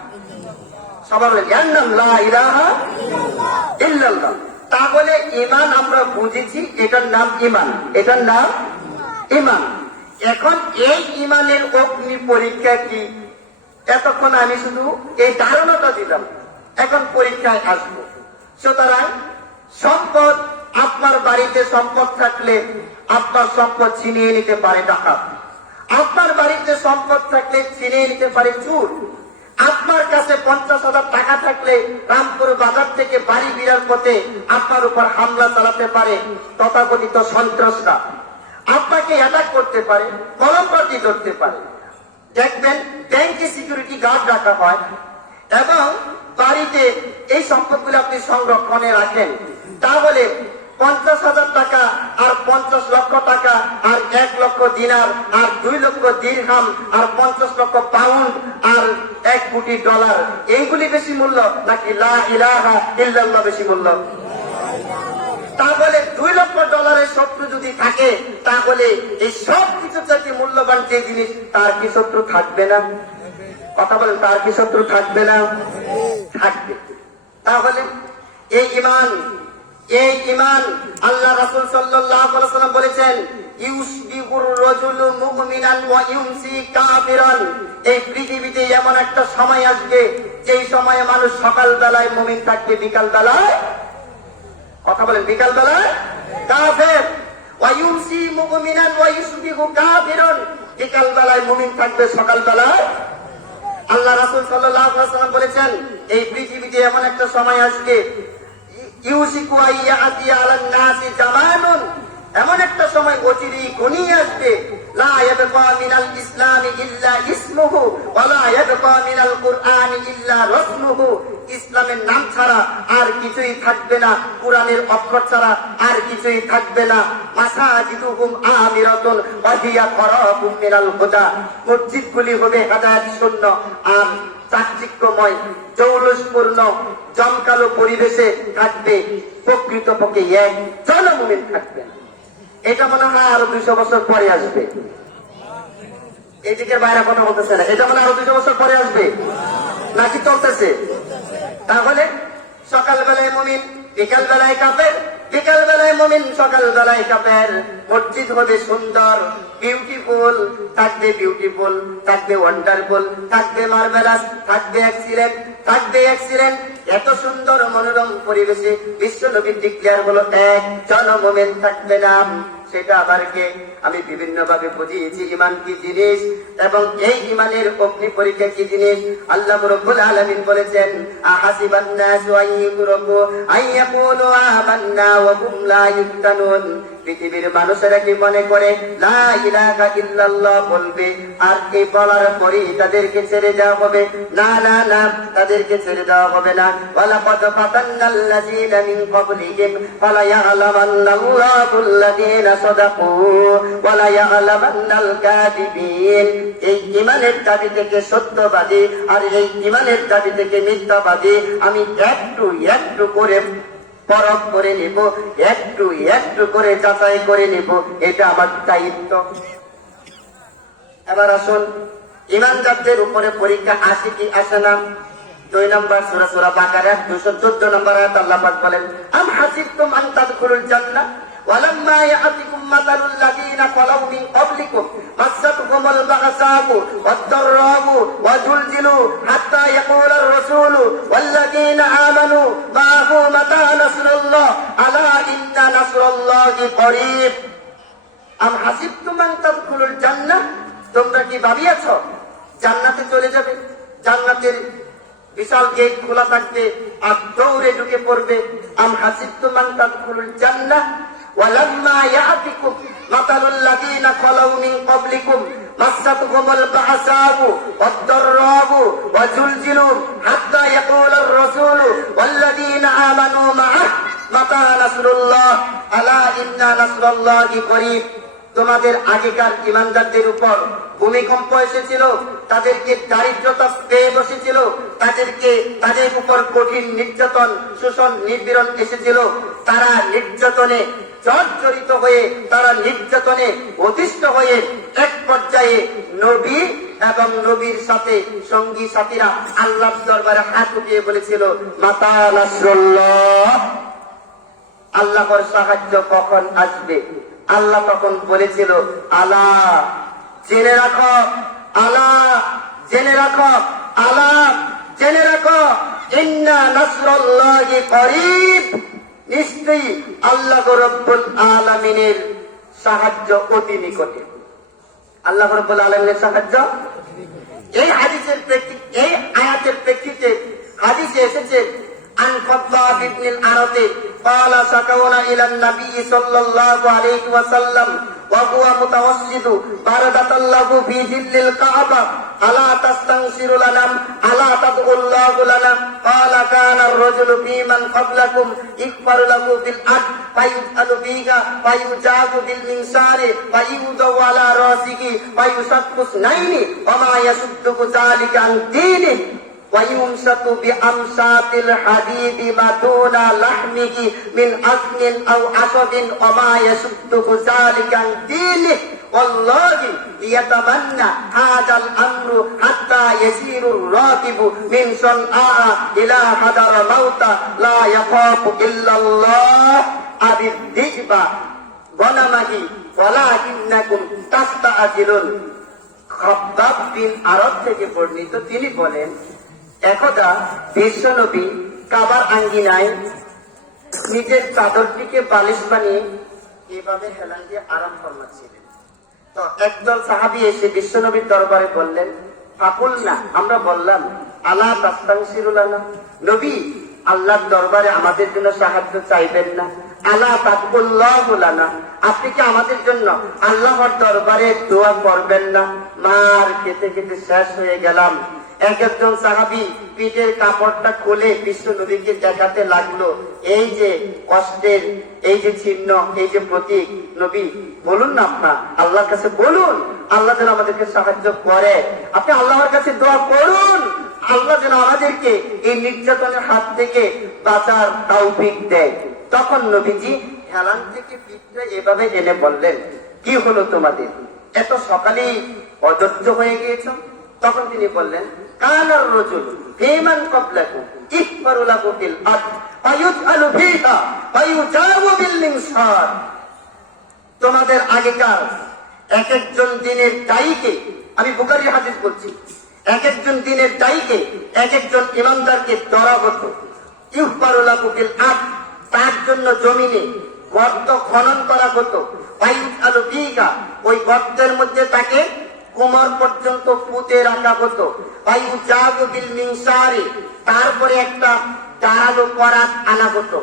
সবাই বলেন এর নাম লা ইলাহা ইল্লাল্লাহ। তাহলে ঈমান আমরা বুঝেছি, এটার নাম ঈমান, এটার নাম ঈমান। এখন এই ঈমানের অগ্নি পরীক্ষা কি? এতক্ষণ আমি শুধু এই ধারণাটা দিলাম, এখন পরীক্ষায় আসবো। সুতরাং সম্পদ, আপনার বাড়িতে সম্পদ থাকলে আপনার সম্পদ ছিনিয়ে নিতে পারে ডাকাত, আপনার বাড়িতে সম্পদ থাকলে ছিনিয়ে নিতে পারে চোর, আপনার কাছে 50,000 টাকা থাকলে রামপুর বাজার থেকে বাড়ি বিরার পথে আপনার উপর হামলা চালাতে পারে তথাকথিত সন্ত্রাসরা, আপনাকে অ্যাটাক করতে পারে, কলমপাতি ধরতে পারে। দেখবেন ব্যাংকে সিকিউরিটি গার্ড রাখা হয় এবং বাড়িতে এই সম্পদগুলো আপনি সংরক্ষণে রাখেন। তাহলে 50,000 টাকা আর 50 লক্ষ টাকা আর 1 লক্ষ দিনার আর 2 লক্ষ দিরহাম আর 50 লক্ষ পাউন্ড আর 1 কোটি ডলার, এইগুলি বেশি মূল্য নাকি লা ইলাহা ইল্লাল্লাহ বেশি মূল্য? তাহলে 2 লক্ষ ডলারের শত্রু যদি থাকে, তাহলে এই সব কিছু থেকে মূল্যবান যে জিনিস, তার কি শত্রু থাকবে না? কথা বলেন, তার কি শত্রু থাকবে না? থাকবে। তাহলে এই ঈমান আল্লাহ রাসূল সাল্লাল্লাহু আলাইহি ওয়াসাল্লাম বলেছেন, ইউসবিহুর রাজুলু মুমিনান ওয়া ইউমসি কাফিরান। এই পৃথিবীতে এমন একটা সময় আসবে, যেই সময়ে মানুষ সকাল বেলায় মুমিন থাকবে, বিকাল বেলায়, কথা বলেন, বিকাল বেলায় কাফের। ওয়া ইউমসি মুমিনান ওয়া ইউসবিহু কাফিরান। বিকাল বেলায় মুমিন থাকবে, সকাল বেলায়। আল্লাহ রাসূল সাল্লাল্লাহু আলাইহি ওয়াসাল্লাম বলেছেন, এই পৃথিবীতে এমন একটা সময় আসবে, ইউসিকু আইয়াতি আলান নাসি জামানুন, এমন একটা সময় অচিরেই ঘনিয়ে আসবে, লা ইয়াবকা মিনাল ইসলামি ইল্লা ইসমুহু ওয়া লা ইয়াবকা মিনাল কুরআনি ইল্লা রাসমুহু। ইসলামের নাম ছাড়া আর কিছুই থাকবে না, কুরআনের অক্ষর ছাড়া আর কিছুই থাকবে না। মাসাজিদুহুম আমিরাতুন ওয়া হিয়া খারাবুম মিনাল হুদা। মসজিদগুলি হবে হেদায়েত শূন্য আর চাকচিক্যময়, জৌলুসপূর্ণ, জমকালো পরিবেশে থাকবে, প্রকৃতপক্ষে একজন মুমিন থাকবে না। এটা মনে হয় আরো 200 বছর পরে আসবে। এইদিকের বাইরে কথা বলতেছে না, এটা মনে আরো 200 বছর পরে আসবে নাকি চলতেছে? তাহলে সকাল বেলায় মুমিন, বিকাল বেলায় কাফের, বিকাল বেলায় মুমিন, সকাল বেলায় কাফের। মসজিদ হবে সুন্দর, বিউটিফুল, থাকবে বিউটিফুল, থাকবে ওয়ান্ডারফুল, থাকবে মার্ভেলাস, থাকবে এক্সিলেন্ট। এত সুন্দর মনোরম পরিবেশে বিশ্ব নবী ডিক্লেয়ার হলো, একজন মুমিন থাকবে না। সেটা আবার কে? আমি বিভিন্ন ভাবে বুঝিয়েছি ঈমান কি জিনিস এবং এই ঈমানের অগ্নি পরীক্ষা কি জিনিস। আল্লাহ রাব্বুল আলামিন বলেছেন, আহাসিবান নাসু আইয়ুতরাকু আইয়াকুলু আমান্না ওয়া হুম লা ইফতানুন। পৃথিবীর মানুষেরা কি মনে করে লা ইলাহা ইল্লাল্লাহ বলবে, আর এই বলার পরই তাদেরকে ছেড়ে দেওয়া হবে? না না না, তাদেরকে ছেড়ে দেওয়া হবে না। ওয়ালাকাদ ফাতান্নাল্লাযীনা মিন ক্বাবলিহিম ফালা ইয়া'লামান্নাল্লাহুল্লাযীনা সাদাকু ওয়া লা ইয়া'লামান্নাল কাযিবিন। এই ঈমানের দাবি থেকে সত্যবাদী আর এই ঈমানের দাবি থেকে মিথ্যাবাদী আমি একটু একটু করে পরখ করে নেব, একটু একটু করে যাচাই করে নেব, এটা আমার দায়িত্ব। এবার আসুন, ঈমানদারদের উপরে পরীক্ষা আসে কি আসে না? 2 নম্বর সূরা বাকারা 214 নম্বর আয়াত আল্লাহ পাক বলেন, আম হাসিবতুম আন তাদখুলুল জান্নাহ ওয়ালাম্মা ইয়াতিকুম মাসালুল লাযীনা খালাউ মিন ক্বাবলিকুম মাসাতহুমুল বা'সাউ ওয়াদ-দাররাউ ওয়া যুলজিলু হাত্তা ইয়াকুলার রাসূলু ওয়াল্লাযীনা আমানু মা'হু মাতা নাসরুল্লাহ আলা ইন্না নাসরুল্লাহি করিব। আম হাসিবতুম আন তাদখুলুল জান্নাহ, তোমরা কি ভাবিয়াছো জান্নাতে চলে যাবে? জান্নাতের বিশাল গেট খোলা থাকবে আর দৌড়ে ঢুকে পড়বে। আম হাসিবতুম আন তাদখুলুল জান্নাহ ওয়ালাম্মা ইয়াতিকুম মাতালুল লাযীনা খালাউ মিন ক্বাবলিকুম মাসাতহুমুল বা'সাউ ওয়াদ-দাররাউ ওয়া যুলজিলু হাত্তা ইয়াকুলার রাসূলু ওয়াল্লাযীনা আমানু মা'হু মাতা নাসরুল্লাহ আলা ইন্না নাসরুল্লাহি করিব। তোমাদের আগেকার ঈমানদারদের উপর ভূমিকম্প এসেছিল, তাদেরকে দারিদ্রতা পেয়ে বসেছিল, তাদের উপর কঠিন নির্যাতন, শোষণ, নিপীড়ন এসেছিল। তারা নির্যাতনে জর্জরিত হয়ে, তারা নির্যাতনে অতিষ্ঠ হয়ে এক পর্যায়ে নবী এবং নবীর সাথে সঙ্গী সাথীরা আল্লাহর দরবারে হাত উঠিয়ে বলেছিল, মাতা নাসরুল্লাহ, আল্লাহর সাহায্য কখন আসবে? আল্লাহ তখন বলেছিল, আলা জেনে রাখো, আলা জেনে রাখো, আলা জেনে রাখো, ইন্না নাসরুল্লাহি করিব। নিশ্চয়ই আল্লাহ রাব্বুল আলামিনের সাহায্য অতি নিকটে। আল্লাহ রাব্বুল আলামিনের সাহায্য এই হাদিসের প্রেক্ষিতে, এই আয়াতের প্রেক্ষিতে হাদিসে এসেছে, عن خباب بن الأرض قال شكونا إلى النبي صلى الله عليه وسلم ওয়া হুয়া মুতাওয়াসসিদু বারাদাতাল্লাহু ফি জিল্লিল কাবা আলা তাস্তানসিরু লানা আলা তাদউল্লাহু লানা ক্বালা কানা আর-রাজুলু ফি মান ক্বাবলাকুম ইকফারু লাহু বিল আদ ফায়ুআলু বিহা ফায়ুজাবু বিল মিনসারি ফায়ুদাউ আলা রাসিহি ফায়ুসাক্কুস নাইনি ওয়া মা ইয়াসুদ্দু যালিকা আন দীনি ويمسك بأمسات الحديد ما دون لحمه من عظم أو عصب وما يشده ذلك عن دينه والله يتمنى هذا الأمر حتى يسير الراكب من صنعاء إلى حضر موت لا يخاف إلا الله أبي الذئب غنمه ولكنكم تستعجلون খাব্বাব বিন আরব থেকে বর্ণিত, তিনি বলেন একদা বিশ্বনবী কাবার আঙ্গিনায় নিজের চাদরটিকে বালিশ বানিয়ে এভাবে হেলান দিয়ে আরাম ফরমাচ্ছিলেন। তো একদল সাহাবী এসে বিশ্বনবীর দরবারে বললেন, ফাকুল না, আমরা বললাম আলা তাস্তানসিরুলানা, নবী আল্লাহর দরবারে আমাদের জন্য সাহায্য চাইবেন না? আলা তাদউল্লাহু লানা, আপনি কি আমাদের জন্য আল্লাহর দরবারে দোয়া করবেন না? মার খেতে খেতে শেষ হয়ে গেলাম। একজন সাহাবী পিঠের কাপড়টা খুলে বিশ্ব নবীকে দেখাতে লাগলো, এই যে কষ্টের, এই যে চিহ্ন, এই যে প্রতীক, নবী বলুন না, আপনার আল্লাহর কাছে বলুন, আল্লাহ যেন আমাদেরকে সাহায্য করে। আপনি আল্লাহর কাছে দোয়া করুন, আল্লাহ যেন আমাদেরকে এই নির্যাতনের হাত থেকে বাঁচার তৌফিক দেয়। তখন নবীজি হেলান থেকে পিঠটা এভাবে এনে বললেন, কি হলো তোমাদের, এত সকালেই অধৈর্য হয়ে গিয়েছ? তখন তিনি বললেন, কানার রাজুল ফিমান ক্বাবলাকুম ইকফারু লাহু বিল আদ ফায়ুজআলু ফিহা ফায়ুজাবু বিল মিনসার। তোমাদের আগেকার এক একজন দিনের দায়ীকে, আমি বুখারীর হাদিস বলছি, এক একজন দিনের দায়ীকে, এক একজন ইমানদারকে ধরা হতো। ইকফারু লাহু বিল আদ, তার জন্য জমিনে গর্ত খনন করা হতো। ফায়ুজআলু ফিহা, ওই গর্তের মধ্যে তাকে কোমর পর্যন্ত পুঁতে রাখা হতো। ফায়ুজাবু বিল মিনসারি, তারপরে একটা ধারালো করাত আনা হতো,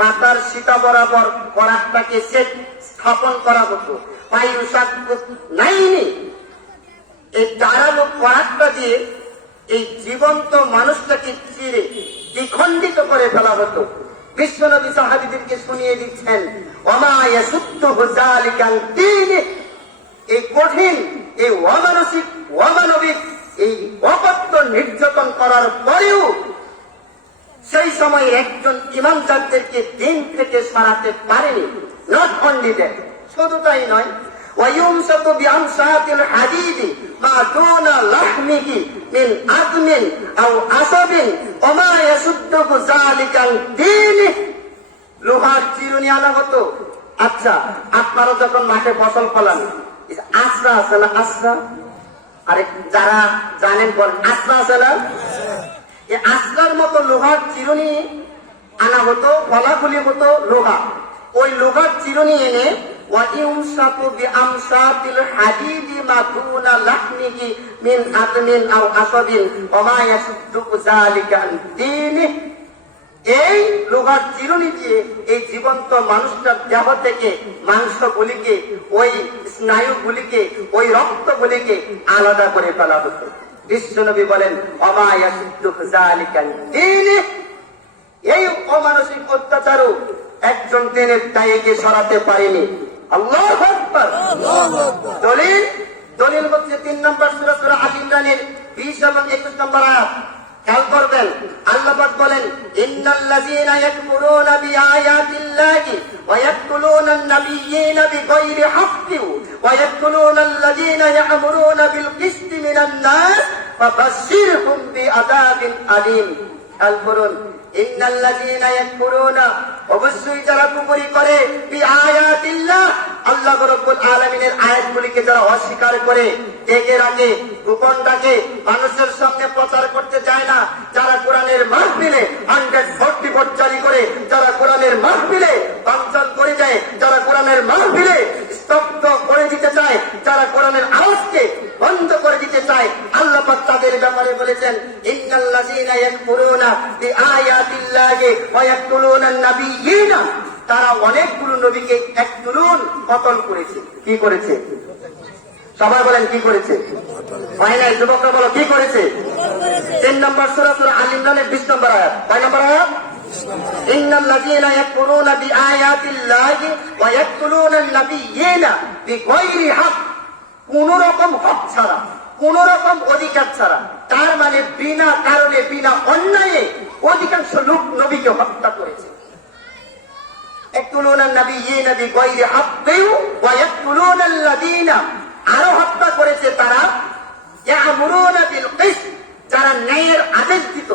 মাথার সীতা বরাবর করাতটাকে স্থাপন করা হতো। ফায়ুসাক্কুস নাইনি, এই ধারালো করাতটা দিয়ে এই জীবন্ত মানুষটাকে চিরে দ্বিখণ্ডিত করে ফেলা হতো। বিশ্বনবী সাহাবীদেরকে শুনিয়ে দিচ্ছেন, ওমা ইয়াসুদ্দুহু যালিকা আন দীনি, এই কঠিন, এই অমানসিক, অমানবিক, এই অকথ্য নির্যাতন করার পরেও সেই সময় একজন ইমানদারদেরকে দিন থেকে সরাতে পারেনি। নট অনলি দ্যাট, শুধু তাই নয়, ওয়ায়ুমসাতু বিআমসাতিল হাদিদি মা দুনা লাহমিহি মিন আযমিন আও আসাবিন ওমা ইয়াসুদ্দুহু যালিকা আন দীনি, লোহার চিরুনি আনা হতো। আচ্ছা, আপনারা যখন মাঠে ফসল ফলান, আশ্রা আছে না, আশ্রা, আরে যারা জানেন বলেন, আশ্রা আছে না, এই আশ্রার মতো লোহার চিরুনি আনা হতো, ফলাফলি হতো লোহা। ওই লোহার চিরুনি এনে ওয়ায়ুমসাতু বিআমসাতিল হাদিদি মা দুনা লাহমিহি মিন আযমিন আও আসাবিন ওমা ইয়াসুদ্দু যালিকা আন দীনি, এই লোহার চিরুনি দিয়ে এই জীবন্ত মানুষটার দেহ থেকে মাংসগুলিকে, ওই স্নায়ুগুলিকে, ওই রক্তগুলিকে আলাদা করে ফেলা হতো। বিশ্বনবী বলেন, ওমা ইয়াসুদ্দু যালিকা আন দীনি, এই অমানসিক অত্যাচারও একজন দিনের দায়ীকে সরাতে পারেনি। আল্লাহু আকবার। দলিল, দলিল হচ্ছে 3 নম্বর সূরা সূরা আল ইমরানের 20 এবং 21 নম্বর আয়াত। খেয়াল করবেন, আল্লাহ পাক বলেন, ইন্নাল্লাযীনা ইয়াকফুরুনা বিআয়াতিল্লাহি ওয়া ইয়াকতুলুনান নাবিয়্যিনা বিগাইরি হাক্কিন ওয়া ইয়াকতুলুনাল্লাযীনা ইয়া'মুরুনা বিল কিসতি মিনান নাস ফাবাশশিরহুম বিআযাবিন আলীম। খেয়াল করুন, ইন্নাল্লাযীনা ইয়াকফুরুনা, অবশ্যই যারা কুফরি করে, বিআয়াতিল্লাহ, আল্লাহ রাব্বুল আলামিনের আয়াতগুলিকে যারা অস্বীকার করে, ডেকে রাখে, গোপন ডাকে, মানুষের সামনে প্রচার করতে চায় না, যারা কোরআনের মাহফিলে 144 জারি করে, যারা কোরআনের মাহফিলে বানচাল করে যায়, যারা কোরআনের মাহফিলে স্তব্ধ করে দিতে চায়, যারা কোরআনের আওয়াজকে বন্ধ করে দিতে চায়, আল্লাহ পাক তাদের ব্যাপারে বলেছেন, ইন্নাল্লাযীনা ইয়াকফুরুনা বিআয়াতিল্লাহি ওয়া ইয়াকতুলুনান নাবিয়্যিনা, তারা অনেকগুলো নবীকে এক তুলুন কতল করেছে। কি করেছে? সবাই বলেন কি করেছে? হয় নাই? যুবকরা বলো কি করেছে? 3 নম্বর সূরা সূরা আল ইমরানের 20 নম্বর আয়াত। কয় নম্বর আয়াত? ইন্নাল্লাযীনা ইয়াকফুরুনা বিআয়াতিল্লাহি ওয়া ইয়াকতুলুনান নাবিয়্যিনা বিগায়রি হক, কোন রকম হক ছাড়া, কোন রকম অধিকার ছাড়া, তার মানে বিনা কারণে বিনা অন্যায়ে অধিকাংশ লোক নবীকে হত্যা করেছে। ইয়াকতুলুনান নাবিয়্যিনা বিগায়রি হাক্কিন ওয়া ইয়াকতুলুনাল্লাযীনা, আরো হত্যা করেছে তারা ইয়ামুরুনা বিল কিসত, যারা ন্যায়ের আদেশ দিত,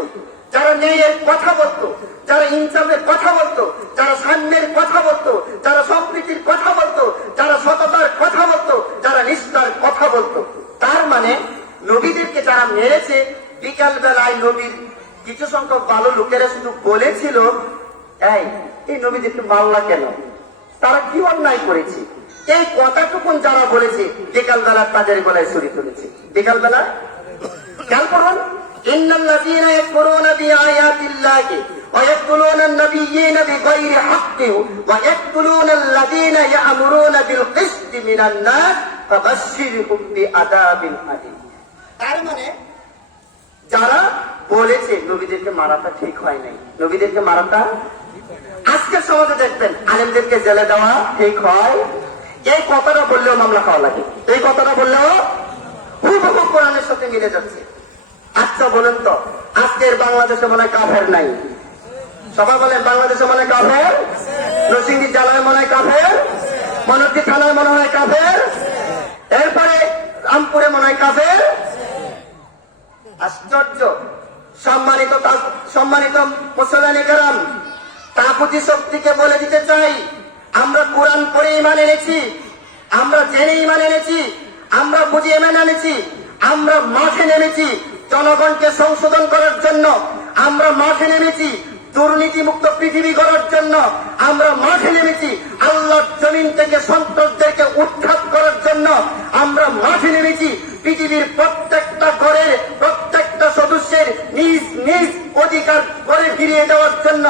যারা ন্যায়ের কথা বলতো, যারা ইনসাফের কথা বলতো, যারা সাম্যের কথা বলতো, যারা সম্প্রীতির কথা বলতো, যারা সততার কথা বলতো, যারা নিষ্ঠার কথা বলতো। তার মানে নবীদেরকে যারা মেরেছে, বিকাল বেলায় নবীর কিছু সংখ্যক ভালো লোকেরা শুধু বলেছিল, এই নবীদেরকে মারলা কেন, তারা কি অন্যায় করেছে, এই কথাটুকুন যারা বলেছে বিকাল বেলা তাদের গলায় ছুরি তুলেছে। বিকাল বেলা খেয়াল করুন, ইন্নাল্লাযীনা ইয়াকফুরুনা বিআয়াতিল্লাহি ওয়া ইয়াকতুলুনান নাবিয়্যিনা বিগায়রি হাক্কিন ওয়া ইয়াকতুলুনাল্লাযীনা ইয়া'মুরুনা বিল কিসতি মিনান নাস ফাবাশশিরহুম বিআযাবিন আলীম। তার মানে যারা বলেছে নবীদেরকে মারাটা ঠিক হয় নাই, নবীদেরকে মারাটা, আজকের সমাজে দেখবেন আলেমদেরকে জেলে দেওয়া ঠিক হয়, এই কথাটা বললেও মামলা খাওয়া লাগে, এই কথাটা বললেও হুবহু কোরআনের সাথে মিলে যাচ্ছে। আচ্ছা বলেন তো, আজকের বাংলাদেশে মনে হয় কাফের নাই? সবাই বলেন বাংলাদেশে মনে হয় কাফের? নরসিংদী জেলায় মনে হয় কাফের, মনোহরদী থানায় মনে হয় কাফের, এরপরে রামপুরে মনে হয় কাফের। আশ্চর্য। সম্মানিত মুসলমান কেরাম, তাগুতি শক্তিকে বলে দিতে চাই, আমরা কোরআন পড়ে ইমান এনেছি, আমরা জেনে ইমান এনেছি, আমরা বুঝে ইমান এনেছি, আমরা মাঠে নেমেছি জনগণকে সংশোধন করার জন্য, আমরা মাঠে নেমেছি দুর্নীতিমুক্ত পৃথিবী গড়ার জন্য, আমরা মাঠে নেমেছি আল্লাহর জমিন থেকে সন্ত্রাসদেরকে উৎখাত করার জন্য, আমরা মাঠে নেমেছি পৃথিবীর প্রত্যেকটা ঘরের প্রত্যেকটা সদস্যের নিজ নিজ অধিকার করে ফিরিয়ে দেওয়ার জন্য,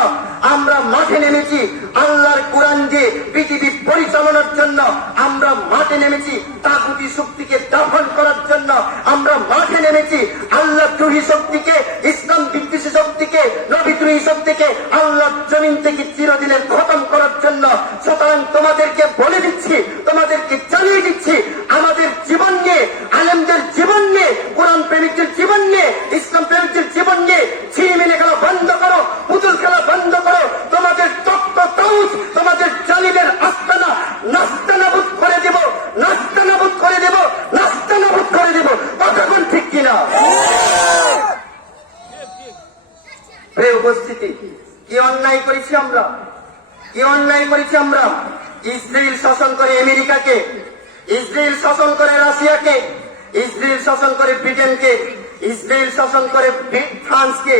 আমরা মাঠে নেমেছি আল্লাহর কোরআন দিয়ে পৃথিবী পরিচালনার জন্য, আমরা মাঠে নেমেছি তাগুতি শক্তিকে দাফন করার জন্য, আমরা মাঠে নেমেছি আল্লাহ দ্রোহী শক্তিকে, ইসলাম বিদ্বেষী শক্তিকে, নবীদ্রোহী শক্তিকে আল্লাহর জমিন থেকে চিরদিনের খতম করার জন্য। সুতরাং তোমাদেরকে বলে দিচ্ছি, তোমাদেরকে জানিয়ে দিচ্ছি, আমাদের জীবন নিয়ে, আলেমদের জীবন নিয়ে, কোরআন প্রেমিকদের জীবন নিয়ে, ইসলাম প্রেমিকদের জীবন নিয়ে ছিনিমিনি খেলা বন্ধ করো, পুতুল খেলা বন্ধ করো, তোমাদের তক্ত তাউজ, তোমাদের জালিমের আস্তানা নাস্তানাবুদ করে দেব, নাস্তানাবুদ করে দেব, নাস্তানাবুদ করে দেব। কতক্ষণ ঠিক কিনা? উপস্থিতি, কি অন্যায় করেছি আমরা, কি অন্যায় করেছি আমরা? ইসরায়েল শাসন করে আমেরিকাকে, ইসরায়েল শাসন করে রাশিয়াকে, ইসরায়েল শাসন করে ব্রিটেনকে, ইসরায়েল শাসন করে ফ্রান্সকে,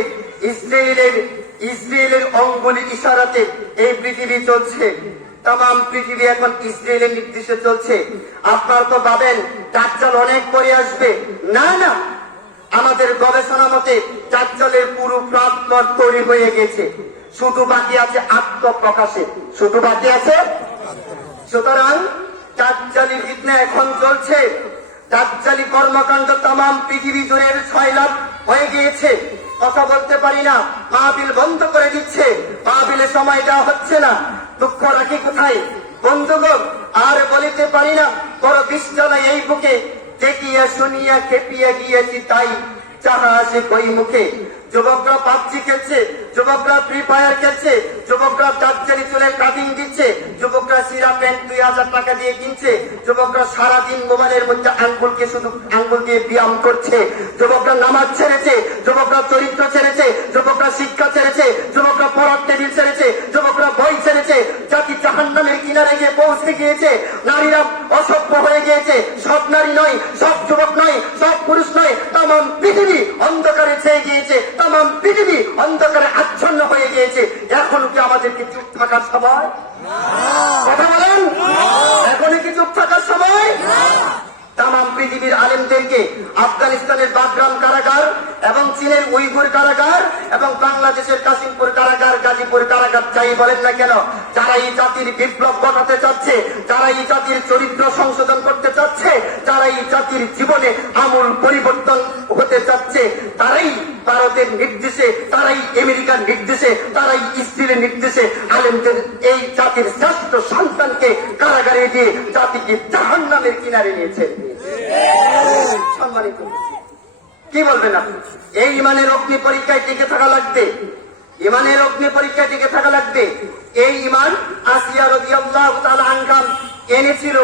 ইসরায়েলের অঙ্গুলির ইশারাতে এই পৃথিবী চলছে, তাম পৃথিবী এখন ইসরায়েলের নির্দেশে চলছে। আপনারা তো ভাবেন দাজ্জাল অনেক পরে আসবে, না না, আমাদের গবেষণা মতে দাজ্জালের পুরো প্রান্তর তৈরি হয়ে গেছে, শুধু বাকি আছে আত্মপ্রকাশে, শুধু বাকি আছে। সুতরাং দাজ্জালি ফিতনা এখন চলছে, দাজ্জালি কর্মকাণ্ড তাম পৃথিবী জুড়ে 6 লাখ হয়ে গিয়েছে। কথা বলতে পারি না, মাহফিল বন্ধ করে দিচ্ছে, মাহফিলে সময় দেওয়া হচ্ছে না, দুঃখ রাখি কোথায় বন্ধুগণ? আর বলিতে পারি না, বড় বিশ্বলা এই বুকে, দেখিয়া শুনিয়া খেপিয়া গিয়েছি তাই, যাহা আসে কই মুখে। যুবকরা পাবজি খেলছে, যুবকরা ফ্রি ফায়ার খেলছে, যুবকরা দাজ্জালি চুলের কাটিং দিচ্ছে, যুবকরা সিরা প্যান্ট 2000 টাকা দিয়ে কিনছে, যুবকরা সারাদিন মোবাইলের মধ্যে আঙ্গুলকে শুধু আঙ্গুল দিয়ে ব্যায়াম করছে, যুবকরা নামাজ ছেড়েছে, যুবকরা চরিত্র ছেড়েছে, যুবকরা শিক্ষা ছেড়েছে, যুবকরা পড়ার টেবিল ছেড়েছে, যুবকরা বই ছেড়েছে, জাতি জাহান্নামের কিনারে গিয়ে পৌঁছে গিয়েছে, নারীরা অসভ্য হয়ে গিয়েছে, সব নারী নয়, সব যুবক নয়, সব পুরুষ নয়, তাম পৃথিবী অন্ধকারে ছেয়ে গিয়েছে, তাম পৃথিবী অন্ধকারে আচ্ছন্ন হয়ে গিয়েছে। এখন কি আমাদেরকে চুপ থাকার সময়? কথা বলেন, এখন কি চুপ থাকার সময়? তাম পৃথিবীর আলেমদেরকে আফগানিস্তানের বাগরাম কারাগার এবং চীনের উইগুর কারাগার এবং বাংলাদেশের কাশিমপুর কারাগার, গাজীপুর কারাগার যাই বলেন না কেন, যারা এই জাতির বিপ্লব ঘটাতে চাচ্ছে, যারা এই জাতির চরিত্র সংশোধন করতে চাচ্ছে, যারা এই জাতির জীবনে আমূল পরিবর্তন হতে চাচ্ছে, তারাই ভারতের নির্দেশে, তারাই আমেরিকার নির্দেশে, তারাই ইসরায়েলের নির্দেশে আলেমদের এই জাতির শ্রেষ্ঠ সন্তানকে কারাগারে দিয়ে জাতিকে জাহান্নামের কিনারে নিয়েছে। সম্মানিত, কি বলবেন আপনি? এই ইমানের অগ্নি পরীক্ষায় টিকে থাকা লাগবে, ইমানের অগ্নি পরীক্ষায় টিকে থাকা লাগবে। এই ইমান আসিয়া রাদিয়াল্লাহু তাআলা আনহা এনেছিল।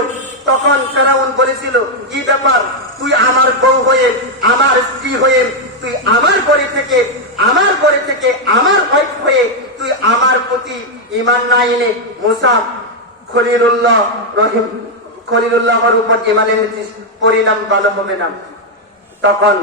তখন ফেরাউন বলেছিল, কি ব্যাপার, তুই আমার বউ হয়ে, আমার স্ত্রী হয়ে, তুই আমার ঘরে থেকে আমার ওয়াইফ হয়ে তুই আমার প্রতি ইমান না এনে মুসা খলিলুল্লাহর উপর ইমান এনেছিস, পরিণাম ভালো হবে না। তখন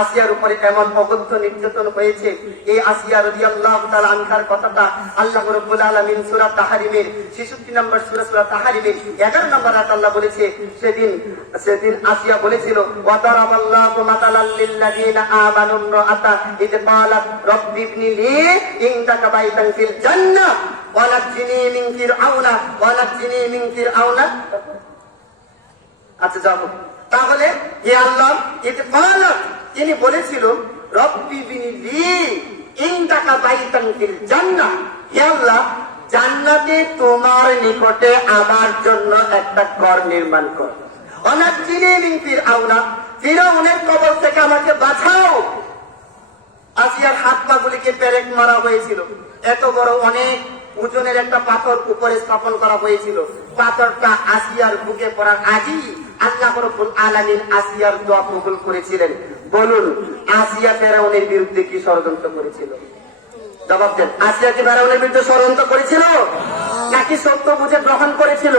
আসিয়ার উপরে এমন অগত্য নির্যাতন হয়েছে। এই আসিয়া রাদিয়াল্লাহু তাআলা আনহার কথাটা আল্লাহ রাব্বুল আলামিন সূরা তাহরিমের 66 নম্বর সূরা তাহরিমের 11 নম্বর আয়াত আল্লাহ বলেছে, সেদিন আসিয়া বলেছিল, ওয়া দারাবাল্লাহু মাতালাল লিল্লাযিনা আমানু ইমরাআতা ইদ ক্বালাত রাব্বি ইবনি লি ইনদাকা বাইতান ফিল জান্নাহ ওয়া নাজ্জিনি মিন ফিরআউনা। আচ্ছা যাও, তাহলে হে আল্লাহ, তিনি বলেছিল রব্বি বিনি লি ইনদাকা বাইতান ফিল জান্নাহ, হে আল্লাহ, জান্নাতে তোমার নিকটে আমার জন্য একটা ঘর নির্মাণ কর। ওয়ানাজ্জিনি মিন ফিরআউনা, ফিরআউনের কবল থেকে আমাকে বাঁচাও। আসিয়ার হাত পা গুলিকে পেরেক মারা হয়েছিল। এত বড় অনেক ওজনের একটা পাথর উপরে স্থাপন করা হয়েছিল। পাথরটা আসিয়ার বুকে পড়ার আগেই আল্লাহ রাব্বুল আলামিন আসিয়ার দোয়া কবুল করেছিলেন। বলুন, আসিয়া ফেরাউনের বিরুদ্ধে কি ষড়যন্ত্র করেছিল? জবাব দেন। আসিয়া কি ফেরাউনের বিরুদ্ধে ষড়যন্ত্র করেছিল নাকি সত্য বুঝে গ্রহণ করেছিল?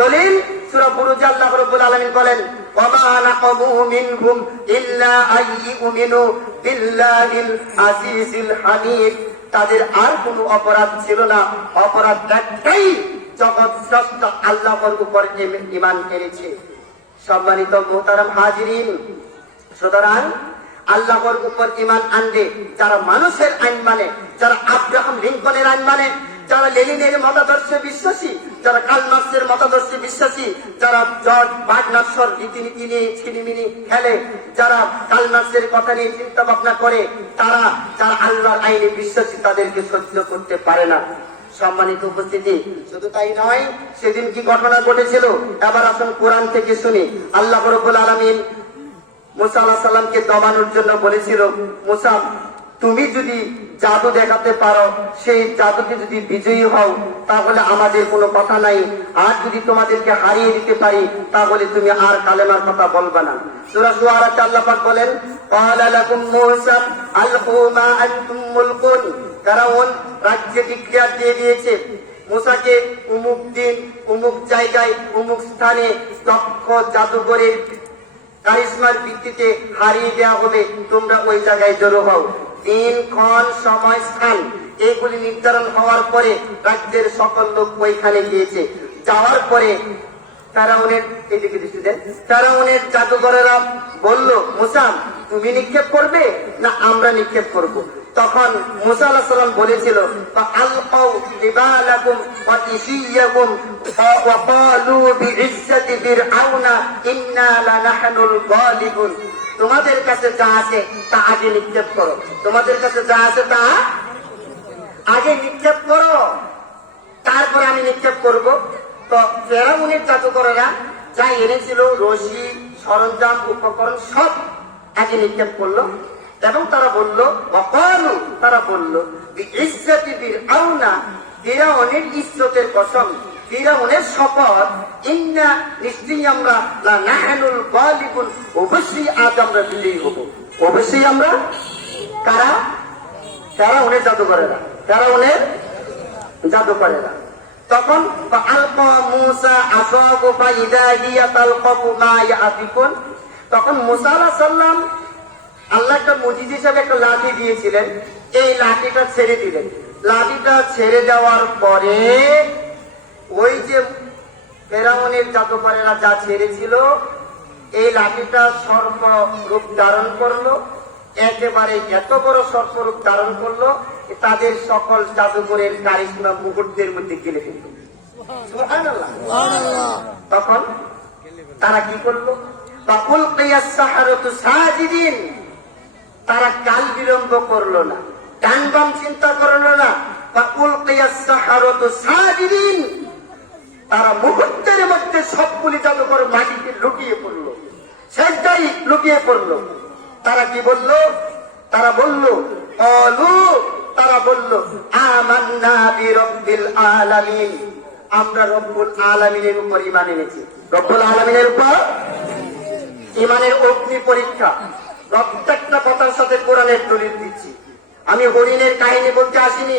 দলিল সূরা বুরুজে আল্লাহ রাব্বুল আলামিন বলেন, ওয়ামা নাকামু মিনহুম ইল্লা আইয়ুমিনু বিল্লাহিল আজিজিল হামিদ। তাদের আর কোনো অপরাধ ছিল না, অপরাধ একটাই, জগৎ স্রষ্টা আল্লাহর উপর ঈমান এনেছে। সম্মানিত মুহতারাম হাজিরিন, সুতরাং আল্লাহর উপর ঈমান আনবে যারা মানুষের আইন মানে, যারা আব্রাহাম লিঙ্কনের আইন মানে, যারা লেনিনের মতাদর্শে বিশ্বাসী, যারা কার্ল মার্ক্সের মতাদর্শে বিশ্বাসী, যারা জর্জ বার্নার্সর রীতিনীতি নিয়ে ছিনিমিনি খেলে, যারা কার্ল মার্ক্সের কথা নিয়ে চিন্তা ভাবনা করে, তারা যারা আল্লাহর আইনে বিশ্বাসী, তাদেরকে সহ্য করতে পারে না। সম্মানিত উপস্থিতি, শুধু তাই নয়, সেদিন কি ঘটনা ঘটেছিল এবার আসুন কোরআন থেকে শুনি। আল্লাহ রাব্বুল আলামিন মুসা আলাইহিস সালামকে দমানোর জন্য বলেছিল, মুসা, তুমি যদি জাদু দেখাতে পারো, সেই জাদুতে যদি বিজয়ী হও, তাহলে আমাদের কোনো কথা নাই। আর যদি তোমাদেরকে হারিয়ে দিতে পারি, তাহলে তুমি আর কালেমার কথা বলবা না। সূরা শুআরাতে আল্লাহ পাক বলেন, ক্বালা লাকুম মূসা আলকু মা আনতুম মুলকুন। ফিরআউন রাজ্যে ডিক্লেয়ার দিয়ে দিয়েছে, মুসাকে অমুক দিন, অমুক জায়গায়, অমুক স্থানে দক্ষ জাদুকরের কারিশমার ভিত্তিতে হারিয়ে দেওয়া হবে, তোমরা ওই জায়গায় জড়ো হও। দিন, ক্ষণ, সময়, স্থান এইগুলি নির্ধারণ হওয়ার পরে রাজ্যের সকল লোক ওইখানে গিয়েছে। যাওয়ার পরে ফেরাউনের, এদিকে দৃষ্টি দেন, ফেরাউনের জাদুঘরেরা বলল, মুসা, তুমি নিক্ষেপ করবে না আমরা নিক্ষেপ করব? তখন মুসা আলাইহিস সালাম বলেছিল, আলকাউ লিবালাকুম ওয়া ইশিয়াকুম ওয়া ক্বালু বিইজ্জাতি ফিরআউনা ইন্না লানাহনুল গালিবুন। তোমাদের কাছে যা আছে তা আগে নিক্ষেপ করো, তোমাদের কাছে যা আছে তা আগে নিক্ষেপ করো, তারপরে আমি নিক্ষেপ করব। তো ফেরাউনের জাদুকরেরা যা এনেছিল, রশি, সরঞ্জাম, উপকরণ সব আগে নিক্ষেপ করলো এবং তারা বলল, বিইজ্জাতি ফিরআউনা, ফিরআউনের ইজ্জতের কসম, ফিরআউনের শপথ, ইন্না, নিশ্চয়ই আমরা, লানাহনুল গালিবুন, অবশ্যই আজ আমরা বিজয়ী হব, অবশ্যই আমরা। কারা? ফেরাউনের জাদুকরেরা, ফেরাউনের জাদুকরেরা। তখন আলকা মূসা আসাহু ফাইযা হিয়া তালকাফু মা ইয়াফিকুন। তখন মূসা আলাইহিস সালাম আল্লাহ একটা মুজিজ হিসাবে একটা লাঠি দিয়েছিলেন, এই লাঠিটা ছেড়ে দিলেন। লাঠিটা ছেড়ে দেওয়ার পরে ওই যে ফেরাউনের জাদুকরেরা যা ছেড়েছিল, এই লাঠিটা সর্প রূপ ধারণ করলো, একেবারে এত বড় সর্প রূপ ধারণ করলো, তাদের সকল জাদুঘরের কারিশমা মুহূর্তের মধ্যে গেলে ফেলল। সুবহানাল্লাহ। তখন তারা কি করলো? ফাউলকিয়াস সাহারাতু সাজিদিন, তারা কাল বিলম্ব করলো না, ডান বাম চিন্তা করলো না। ফাউলকিয়াস সাহারাতু সাজিদিন, তারা মুহূর্তের মধ্যে সবগুলি জাদুঘর মাটিতে লুকিয়ে পড়লো, সেজদায় লুকিয়ে পড়লো। তারা কি বলল? তারা বলল তারা বলল আমান্না বিরব্বিল আলামিন, আমরা রব্বুল আলামিনের উপর ঈমান এনেছি। রব্বুল আলামিনের উপর ঈমানের অগ্নি পরীক্ষা। প্রত্যেকটা কথার সাথে কোরআনের দলিল দিচ্ছি। আমি হরিণের কাহিনী বলতে আসিনি,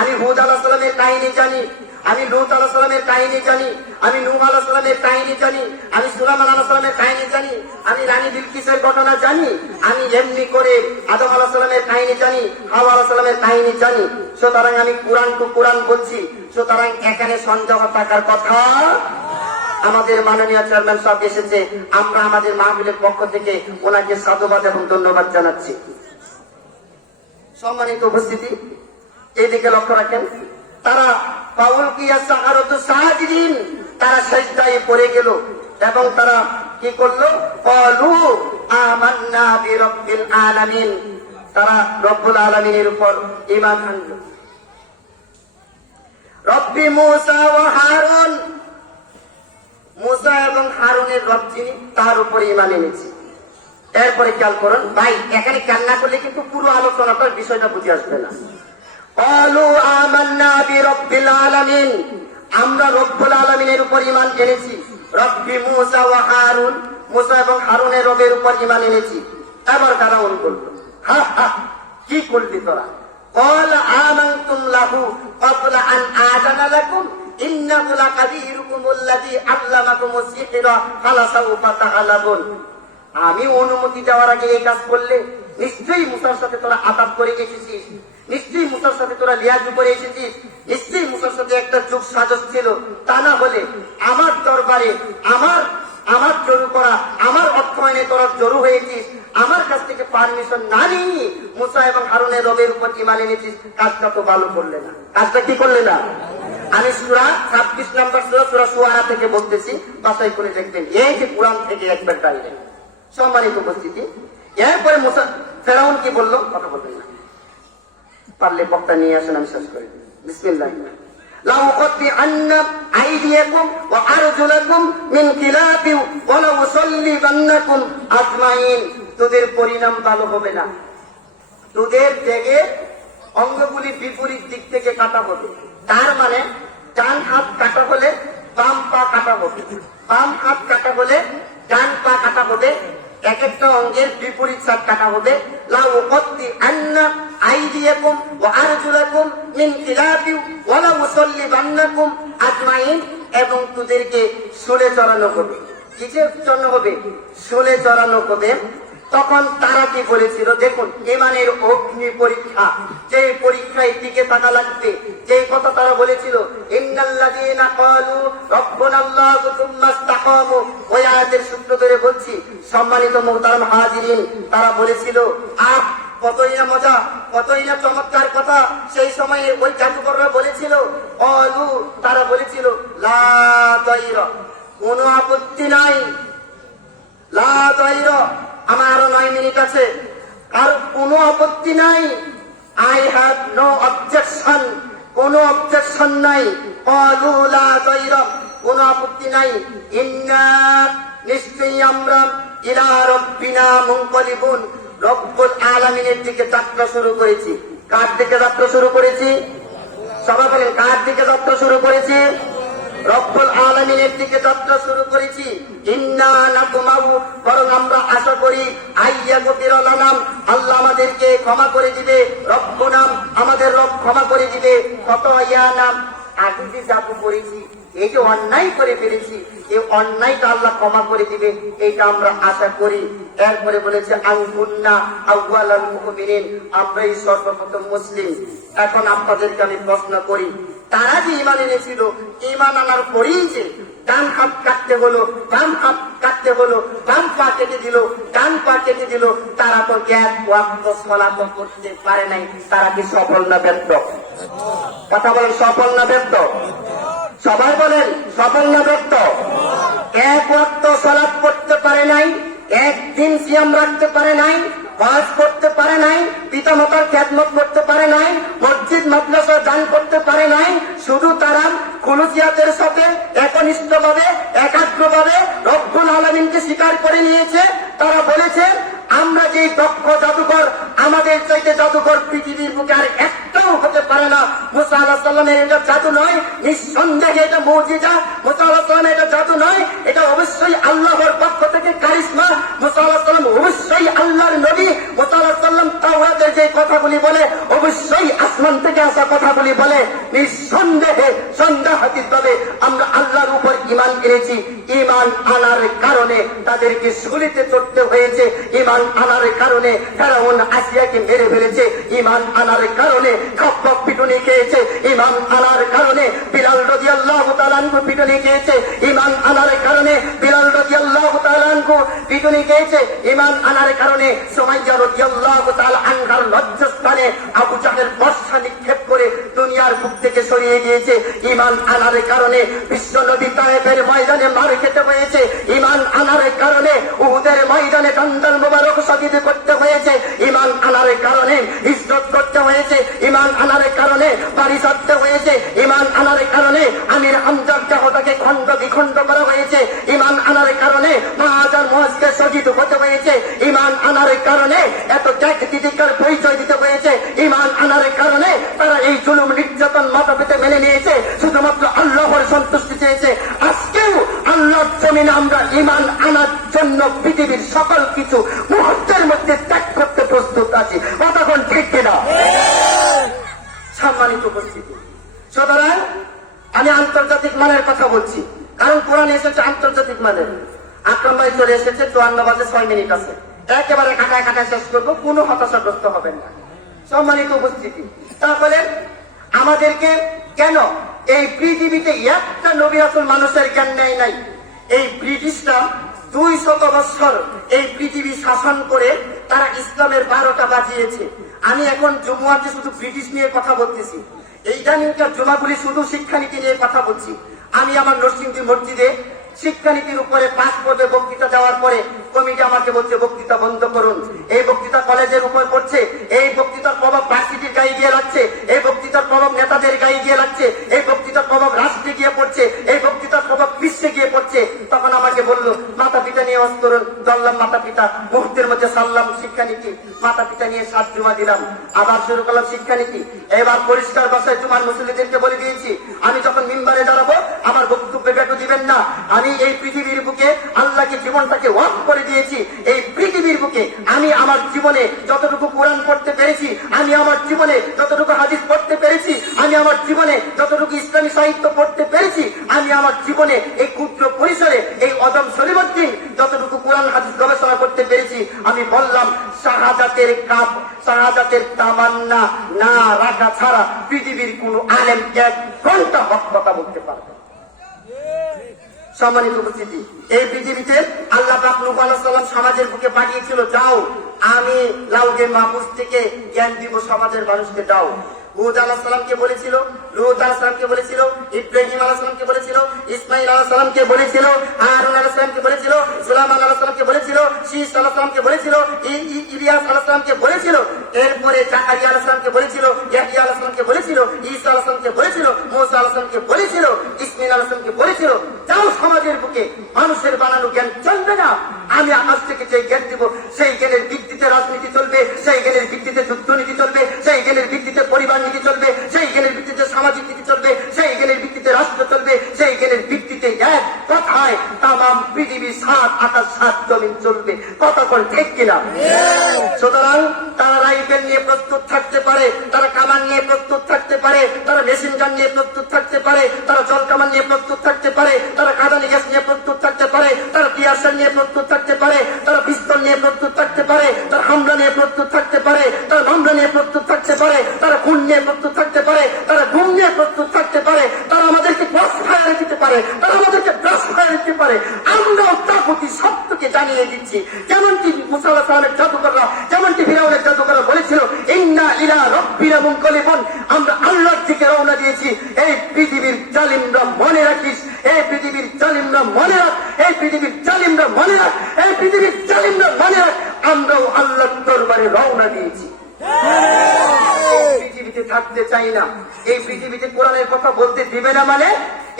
আমি হুদ আলাইহিস সালামের কাহিনী জানি, আমি লূত আলাইহিস সালামের কাহিনী জানি, আমি নূহ আলাইহিস সালামের কাহিনী জানি, আমি সুলাইমান আলাইহিস সালামের কাহিনী জানি, আমি রানী বিলকিসের ঘটনা জানি, আমি এমনি করে আদম আলাইহিস সালামের কাহিনী জানি, হাওয়া আলাইহিস সালামের কাহিনী জানি। সুতরাং আমি কোরআন টু কোরআন বলছি। সুতরাং এখানে সন্দেহ থাকার কথা। আমাদের মাননীয় চেয়ারম্যান সাহেব এসেছে, আমরা আমাদের মাহফিলের পক্ষ থেকে ওনাকে সাধুবাদ এবং ধন্যবাদ জানাচ্ছি। সম্মানিত উপস্থিতি, এইদিকে লক্ষ্য রাখেন। তারা ফাউলকিয়াস সাহারাতু সাজিদিন, তারা সিজদায় পড়ে গেল এবং তারা কি করলো? ক্বালু আমান্না বিরব্বিল আলামিন, তারা রব্বুল আলামিনের উপর ঈমান আনলো। রব্বি মূসা ওয়া হারুন, মূসা এবং হারুনের রব যিনি, তার উপর ঈমান এনেছি। এরপরে খেয়াল করুন ভাই, এখানে খেয়াল না করলে কিন্তু পুরো আলোচনাটার বিষয়টা বুঝে আসবে না। ক্বালু আমান্না বিরব্বিল আলামিন, আমরা রব্বুল আলামিনের উপর ঈমান এনেছি। রব্বি মূসা ওয়া হারুন, মূসা এবং হারুনের রবের উপর ঈমান এনেছি। এবার তারা করলো, হা হা, কি করলি তোরা? ক্বাল আমানতুম লাহু ক্বাবলা আন আযানা লাকুম ইন্নাহু লাকাবীরুকুমুল্লাযী আল্লামাকুমুস সিহরা ফালাসাউফা তা'লামুন। আমি অনুমতি দেওয়ার আগে এই কাজ করলে নিশ্চয়ই মুসার সাথে তোরা আতাত করে এসেছিস, নিশ্চয়ই মুসার সাথে তোরা লিয়াজু করে এসেছিস, নিশ্চয়ই মুসার সাথে একটা যুগ সাজস ছিল। তা না হলে আমার দরবারে আমার জরু করা, আমার অর্থায়নে তোরা জরু হয়েছিস, আমার কাছ থেকে পারমিশন না নিয়ে মুসা এবং হারুনের রবের উপর ঈমান এনেছিস। কাজটা তো ভালো করলে না। কাজটা কি করলে না? আমি সূরা 26 নম্বর সূরা শুআরা থেকে বলতেছি, বাছাই করে দেখবেন। এই যে কোরআন থেকে একবার বাইরে। সম্মানিত উপস্থিতি, এরপরে মুসা ফেরাউন কি বললো? কথা বলবেন না, পারলে বক্তা নিয়ে আসেন, আমি শেষ করে দিই। বিসমিল্লাহ। লাউকাত্তিআন্না আইদিয়াকুম ওয়া আরজুলাকুম মিন খিলাফি ওয়া লাউসাল্লিবান্নাকুম আজমাইন। তোদের পরিণাম ভালো হবে না, তোদের থেকে অঙ্গগুলি বিপরীত দিক থেকে কাটা হবে। তার মানে ডান হাত কাটা হলে বাম পা কাটা হবে, বাম হাত কাটা হলে ডান পা কাটা হবে, এক একটা অঙ্গের বিপরীত সাইড কাটা হবে। লাউকাত্তিআন্না আইদিয়াকুম ওয়া আরজুলাকুম মিন খিলাফি ওয়া লাউসাল্লিবান্নাকুম আজমাইন, এবং তোদেরকে শুলে চড়ানো হবে। কিসের জন্য হবে? শুলে চড়ানো হবে। তখন তারা কি বলেছিল? দেখুন, ঈমানের অগ্নি পরীক্ষা, যে পরীক্ষায় টিকে থাকা লাগবে, যে কথা তারা বলেছিল, ইন্নাল্লাযীনা ক্বালু রাব্বুনাল্লাহু সুম্মা ইসতাকামু, ওই আয়াতের সূত্র ধরে বলছি। সম্মানিত মুহতারাম হাজিরিন, তারা বলেছিল, কতই না মজা, কতই না চমৎকার কথা সেই সময়ে ওই জাদুকররা বলেছিল। ক্বালু, তারা বলেছিল, লা দাইরা, কোনো আপত্তি নাই, লা দাইরা, আমার আরো 9 মিনিট আছে, আর কোনো আপত্তি নাই। আই হ্যাভ নো অবজেকশন, কোনো অবজেকশন নাই। ক্বালু লা দাইরা, কোনো আপত্তি নাই। ইন্না, নিশ্চয়ই আমরা, ইলা রাব্বিনা মুনকালিবুন, রব্বুল আলামিনের দিকে যাত্রা শুরু করেছি। কার দিকে যাত্রা শুরু করেছি? সবাই বলেন, কার দিকে যাত্রা শুরু করেছি? রব্বুল আলামিনের দিকে যাত্রা শুরু করেছি। ইন্না নাতমাউ, বরং আমরা আশা করি, আইয়াগফিরা লানাম, আল্লাহ আমাদেরকে ক্ষমা করে দিবে। রব্বুনাম, আমাদের রব ক্ষমা করে দিবে। খতায়ানাম, আগে যে জাদু করেছি, এই যে অন্যায় করে ফেলেছি, এই অন্যায়টা আল্লাহ ক্ষমা করে দিবে, এইটা আমরা আশা করি। এরপরে বলেছে আনকুন্না আউয়ালাল মুমিনিন, আমরাই সর্বপ্রথম মুসলিম। এখন আপনাদেরকে আমি প্রশ্ন করি, তারা যে ঈমান এনেছিল, ঈমান আনার পরেই যে ডান হাত কাটতে হলো, বাম হাত কাটতে হলো, বাম পা কেটে দিল, ডান পা কেটে দিল, তারা তো এক ওয়াক্ত সালাত করতে পারে নাই। তারা কি সফল না ব্যর্থ? কথা বলেন, সফল না ব্যর্থ? সবাই বলেন সফল না ব্যর্থ? এক ওয়াক্ত সালাত করতে পারে নাই, একদিন সিয়াম রাখতে পারে নাই, হজ করতে পারে নাই, পিতামাতার খেদমত করতে পারে নাই, মসজিদ মাদ্রাসা দান করতে পারে নাই। শুধু তারা খুলুসিয়াতের সাথে একনিষ্ঠভাবে একাগ্রভাবে রব্বুল আলামিনকে স্বীকার করে নিয়েছে। তারা বলেছে আমরা যে দক্ষ জাদুকর, আমাদের চাইতে জাদুকর পৃথিবীর বুকে আর একটাও হতে পারে না। মুসা আলাইহিস সালামের এটা জাদু নয়, নিঃসন্দেহে এটা মুজিজা। মুসা আলাইহিস সালামের এটা জাদু নয়, এটা অবশ্যই আল্লাহর পক্ষ থেকে কারিশমা। মুসা আলাইহিস সালাম অবশ্যই আল্লাহর নবী। মুসা আলাইহিস সালাম তাওরাতের যে কথাগুলি বলে অবশ্যই আসমান থেকে আসা কথাগুলি বলে। নিঃসন্দেহে সন্দেহাতীতভাবে আমরা আল্লাহর উপর ঈমান এনেছি। ঈমান আনার কারণে তাদেরকে শুলিতে চড়তে হয়েছে। ঈমান আনার কারণে ফেরাউন আসিয়াকে মেরে ফেলেছে। ঈমান আনার কারণে খপ্পক পিটুনি খেয়েছে। ঈমান আনার কারণে বিলাল রাদিয়াল্লাহু তাআলা আনহু পিটুনি খেয়েছে। ঈমান আনার কারণে বিলাল রাদিয়াল্লাহু তাআলা আনহু পিটুনি খেয়েছে। ঈমান আনার কারণে সুমাইয়া রাদিয়াল্লাহু তাআলা আনহার লজ্জাস্থানে আবু জাহেল বর্ষা নিক্ষেপ করে দুনিয়ার বুক থেকে সরিয়ে গিয়েছে। ঈমান আনার কারণে বিশ্ব নবী তায়েফের ময়দানে মার খেতে হয়েছে। ঈমান আনার কারণে উহুদের ময়দানে কান্দাল মুবারক শহীদ করতে হয়েছে। ঈমান আনার কারণে ইজ্জত করতে হয়েছে। ঈমান আনার কারণে বাড়ি ছাড়তে হয়েছে। ঈমান আনার কারণে আমির হামজার দেহটাকে খণ্ড বিখণ্ড করা হয়েছে। ঈমান আনার কারণে মহাজার মহাজকে শহীদ হতে হয়েছে। ঈমান আনার কারণে এত ত্যাগ তিতিকার পরিচয় দিতে হয়েছে। ঈমান আনার কারণে তারা এই জুলুম নির্যাতন মাথা পেতে মেনে নিয়েছে, শুধুমাত্র আল্লাহর সন্তুষ্টি চেয়েছে। আজকেও আল্লাহর জমিনে আমরা ঈমান আনার জন্য পৃথিবীর সকল কিছু মুহূর্তের মধ্যে ত্যাগ করতে প্রস্তুত আছি। কতক্ষণ ঠিক কিনা? সম্মানিত উপস্থিতি, সুতরাং আমি আন্তর্জাতিক মানের কথা বলছি, কারণ কোরআন এসেছে আন্তর্জাতিক মানের। আকরাম ভাই চলে এসেছে, 54 বাজে 6 মিনিট আছে, একেবারে কাটায় কাটায় শেষ করবো, কোনো হতাশাগ্রস্ত হবেন না। সম্মানিত উপস্থিতি, তাহলে আমাদেরকে কেন এই পৃথিবীতে একটা নবী রাসূল মানুষের জ্ঞান নেয় নাই? এই ব্রিটিশরা 200 বছর এই পৃথিবী শাসন করে তারা ইসলামের 12টা বাজিয়েছে। আমি এখন জুমুয়াতে শুধু ব্রিটিশ নিয়ে কথা বলতেছি, এই ইদানিংকার জুমাগুলি শুধু শিক্ষানীতি নিয়ে কথা বলছি। আমি আমার নরসিংদী মসজিদে শিক্ষানীতির উপরে 5 পর্বে বক্তৃতা দেওয়ার পরে কমিটি আমাকে বলছে বক্তৃতা বন্ধ করুন। এই বক্তৃতা কলেজের উপর পড়ছে, এই বক্তৃতার প্রভাব ভার্সিটির গায়ে গিয়ে লাগছে, এই বক্তৃতার প্রভাব নেতাদের গায়ে গিয়ে লাগছে, এই বক্তৃতার প্রভাব রাষ্ট্রে গিয়ে পড়ছে, এই বক্তৃতার প্রভাব বিশ্বে গিয়ে পড়ছে। তখন আমাকে বললো মাতা পিতা নিয়ে ওয়াজ করুন। ধরলাম মাতা পিতা, মুহূর্তের মধ্যে সারলাম শিক্ষানীতি, মাতা পিতা নিয়ে 7 জুমা দিলাম, আবার শুরু করলাম শিক্ষানীতি। এবার পরিষ্কার ভাষায় জুমার মুসল্লিদেরকে বলে দিয়েছি, আমি যখন মিম্বারে দাঁড়াবো আমার বক্তব্যে বেটু দিবেন না। আমি এই পৃথিবীর বুকে আল্লাহকে জীবনটাকে ওয়াক্ফ করে দিয়েছি। এই পৃথিবীর বুকে আমি আমার জীবনে যতটুকু কোরআন পড়তে পেরেছি, আমি আমার জীবনে যতটুকু হাদিস পড়তে পেরেছি, আমি আমার জীবনে যতটুকু ইসলামী সাহিত্য পড়তে পেরেছি, আমি আমার জীবনে এই ক্ষুদ্র পরিসরে এই অদম সলিমুদ্দিন যতটুকু কোরআন হাদিস গবেষণা করতে পেরেছি, আমি বললাম শাহাদাতের কাপ, শাহাদাতের তামান্না না রাখা ছাড়া পৃথিবীর কোন আলেম 1 ঘন্টা হক কথা বলতে পারবে। সম্মানিত উপস্থিতি, এই পৃথিবীতে আল্লাহ পাক নূহ আলাইহিস সালাম সমাজের বুকে পাঠিয়েছিল, যাও আমি লাউহে মাহফুজ থেকে জ্ঞান দিব সমাজের মানুষকে, দাও। হুদ আলাইহিস সালামকে বলেছিল, লূত আলাইহিস সালামকে বলেছিল, ইব্রাহিম আলাইহিস সালামকে বলেছিল, ইসমাঈল আলাইহিস সালামকে বলেছিল, হারুন আলাইহিস সালামকে বলেছিল, সুলাইমান আলাইহিস সালামকে বলেছিল, শীস আলাইহিস সালামকে বলেছিল, ইলিয়াস আলাইহিস সালামকে বলেছিল, এরপরে জাকারিয়া আলাইহিস সালামকে বলেছিল, ইয়াহইয়া আলাইহিস সালামকে বলেছিল, ঈসা আলাইহিস সালামকে বলেছিল, মুসা আলাইহিস সালামকে বলেছিল, ইসমাঈল আলাইহিস সালামকে বলেছিল, যাও সমাজের বুকে মানুষের বানানো জ্ঞান চলবে না, আমি আকাশ থেকে যে জ্ঞান দিব সেই জ্ঞানের ভিত্তিতে রাজনীতি চলবে, সেই জ্ঞানের ভিত্তিতে যুদ্ধনীতি চলবে, সেই জ্ঞানের ভিত্তিতে পরিবার নীতি চলবে, সেই জ্ঞানের ভিত্তিতে সামাজিক নীতি চলবে, সেই জ্ঞানের ভিত্তিতে রাষ্ট্র চলবে, সেই জ্ঞানের ভিত্তিতে এক কথায় তামাম পৃথিবী 7 আকাশ 7 জমিন চলবে। কতক্ষণ ঠিক কিনা? সুতরাং তারা রাইফেল নিয়ে প্রস্তুত থাকতে পারে, তারা কামান নিয়ে প্রস্তুত থাকতে পারে, তারা মেশিন গান নিয়ে প্রস্তুত থাকতে পারে, তারা জল কামান নিয়ে প্রস্তুত থাকতে পারে, তারা কাঁদানি গ্যাস নিয়ে প্রস্তুত থাকতে পারে, তারা টিয়ারশেল নিয়ে প্রস্তুত থাকতে পারে, তারা পিস্তল নিয়ে প্রস্তুত থাকতে পারে, তারা হামলা নিয়ে প্রস্তুত থাকতে পারে, তারা মামলা নিয়ে প্রস্তুত থাকতে পারে, তারা খুন নিয়ে প্রস্তুত থাকতে পারে, তারা গুম নিয়ে প্রস্তুত থাকতে পারে, তারা আমাদেরকে ক্রস ফায়ার মেরে দিতে পারে, তারা আমাদেরকে ব্রাশ মেরে দিতে পারে। আমরাও তাগুতি সত্যকে জানিয়ে দিচ্ছি, যেমনটি মুসা আলাইহিস সালামের জাদুকররা, যেমনটি ফিরাউনের জাদুকররা বলেছিল, ইন্না ইলা রাব্বিনা মুনকালিবুন, আমরা আল্লাহর দিকে রওনা দিয়েছি। এই পৃথিবীর জালিমরা মনে রাখিস, এই পৃথিবীর জালিমরা মনে রাখ, এই পৃথিবীর জালিমরা মনে রাখ, এই পৃথিবীর জালিমরা মনে রাখ, আমরাও আল্লাহর দরবারে রওনা দিয়েছি। পৃথিবীতে থাকতে চাই না, এই পৃথিবীতে কোরআনের কথা বলতে দিবে না মানে,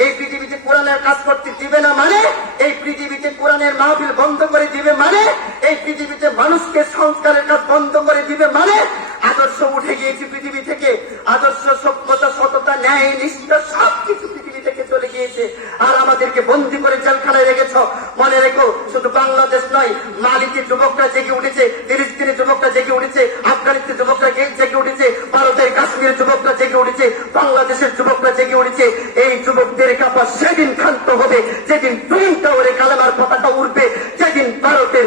এই পৃথিবীতে কোরআনের কাজ করতে দিবে না মানে, এই পৃথিবীতে কোরআনের মাহফিল বন্ধ করে দিবে মানে, এই পৃথিবীতে মানুষকে সংস্কারের কাজ বন্ধ করে দিবে মানে, আদর্শ উঠে গিয়েছে পৃথিবী থেকে, আদর্শ, সভ্যতা, সততা, ন্যায়, নিষ্ঠা সবকিছু পৃথিবী থেকে চলে গিয়েছে। আর আমাদেরকে বন্দী করে জেলখানায় রেখেছ। মনে রেখো, শুধু বাংলাদেশ নয়, মালিকের যুবকরা জেগে উঠেছে, ফিলিস্তিনের যুবকরা জেগে উঠেছে, আফগানিস্তানের যুবকরা জেগে উঠেছে, ভারতের কাশ্মীরের যুবকরা জেগে উঠেছে, বাংলাদেশের যুবকরা জেগে উঠেছে। এই যুবকদের কাপা সেদিন ক্ষান্ত হবে যেদিন টুইন টাওয়ারে কালেমার পতাকা উঠবে, যেদিন ভারতের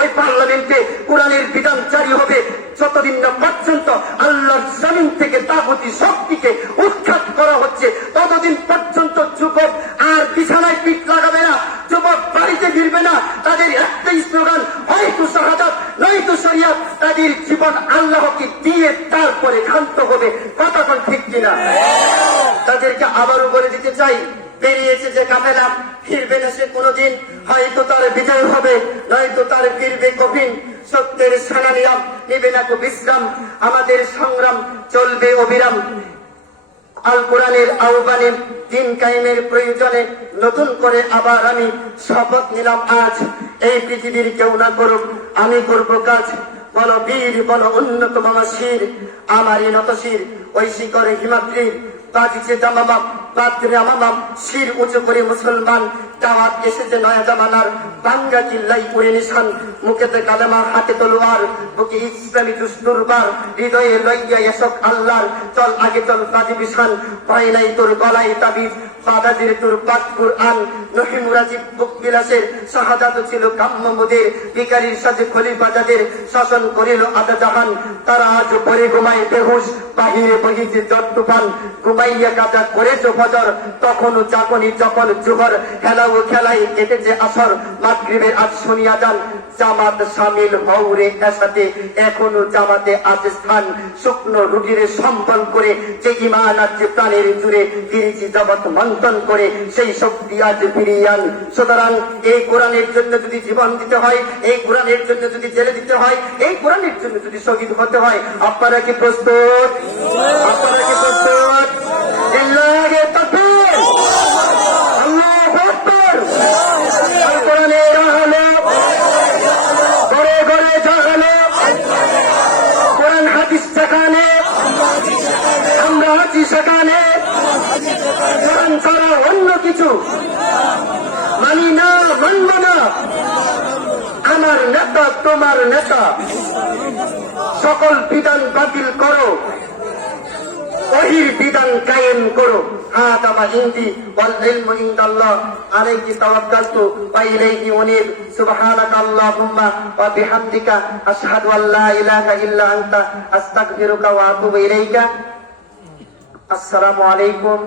ওই পার্লামেন্টে কোরআনের বিধান জারি হবে। যতদিন না পর্যন্ত আল্লাহর জমিন থেকে তাগুতি শক্তিকে উৎখাত করা হচ্ছে, ততদিন পর্যন্ত যুবক আর বিছানায় পিঠ লাগাবে না, যুবক বাড়িতে ফিরবে না। তাদের একটাই স্লোগান, হয়তো শাহাদাত নয়তো শরিয়াত। তাদের জীবন আল্লাহকে দিয়ে তারপরে ক্ষান্ত হবে। কতক্ষণ ঠিক কিনা? তাদেরকে আবারও বলে দিতে চাই, বেরিয়েছে যে কাফেলা, ফিরবে না সে কোনোদিন। হয়তো তার বিজয় হবে, নয়তো তার ফিরবে কঠিন। সত্যের সেনানীরা নেবে না তো বিশ্রাম, আমাদের সংগ্রাম চলবে অবিরাম। আল কোরআনের আহ্বানে দিন কায়েমের প্রয়োজনে নতুন করে আবার আমি শপথ নিলাম আজ, এই পৃথিবীর কেউ না করুক, আমি করব কাজ। বলো বীর, বলো উন্নত মামা শির, আমারই নত শির ওই শিকরে হিমাদ্রির। বাজিছে দামামা পাত্রে আমামাম, শির উঁচু করে মুসলমান। দাওয়াত এসেছে নয়া জামানার, বাংলা চিল্লাই উড়ে নিশান। মুখেতে কালেমা, হাতে তলোয়ার, বুকে ইসলামী দুস্তুরবার। হৃদয়ে লইয়া এসক আল্লাহর, চল আগে চল কাজী বিশান। ভয় নাই তোর গলায় তাবিজ, বাদাজির তোর পাক কুরআন। নহি মুরাজিব বুক বিলাসের, শাহাদাত ছিল কাম্য মোদের। ভিখারির সাজে খলিফা যাদের, শাসন করিল আধা জাহান। তারা আজ পরে ঘুমায় বেহুশ, বাহিরে বহিছে জ্বর তুফান। ঘুমাইয়া কাজা করেছ ফজর, তখনও চাকনি যখন জুহর। খেলাও খেলায় কেটেছে আসর, মাগরিবের আজ শুনিয়া যান। জামাত শামিল হওরে এসাতে, এখনো জামাতে আছে স্থান। শুকনো রুটিরে সম্বল করে, যে ইমান আজ প্রাণের জুড়ে, ফিরেছি জগৎ মন্থন করে, সেই শক্তি আজ ফিরিয়ে আন। সুতরাং এই কোরআনের জন্য যদি জীবন দিতে হয়, এই কোরআনের জন্য যদি জেলে দিতে হয়, এই কোরআনের জন্য যদি শহীদ হতে হয়, আপনারা কি প্রস্তুত? আপনারা কি প্রস্তুত? লিল্লাহি তাকবীর, আল্লাহু আকবার। আল কোরআনের আহলে, ঘরে ঘরে জাহালে, কোরআন হাদিস সেখানে, আমরা আছি সেখানে। কোরআন ছাড়া অন্য কিছু মানি না, মানব না। আমার নেতা তোমার নেতা, সকল বিধান বাতিল করো, ওহির বিধান কায়েম করো। হাদা মা ইনদি ওয়াল ইলমু ইনদাল্লাহ, আলাইহি তাওয়াক্কালতু ওয়া ইলাইহি উনীব। সুবহানাকা আল্লাহুম্মা ওয়া বিহামদিকা, আশহাদু আল্লা ইলাহা ইল্লা আনতা, আস্তাগফিরুকা ওয়া আতুবু ইলাইকা। আসসালামু আলাইকুম।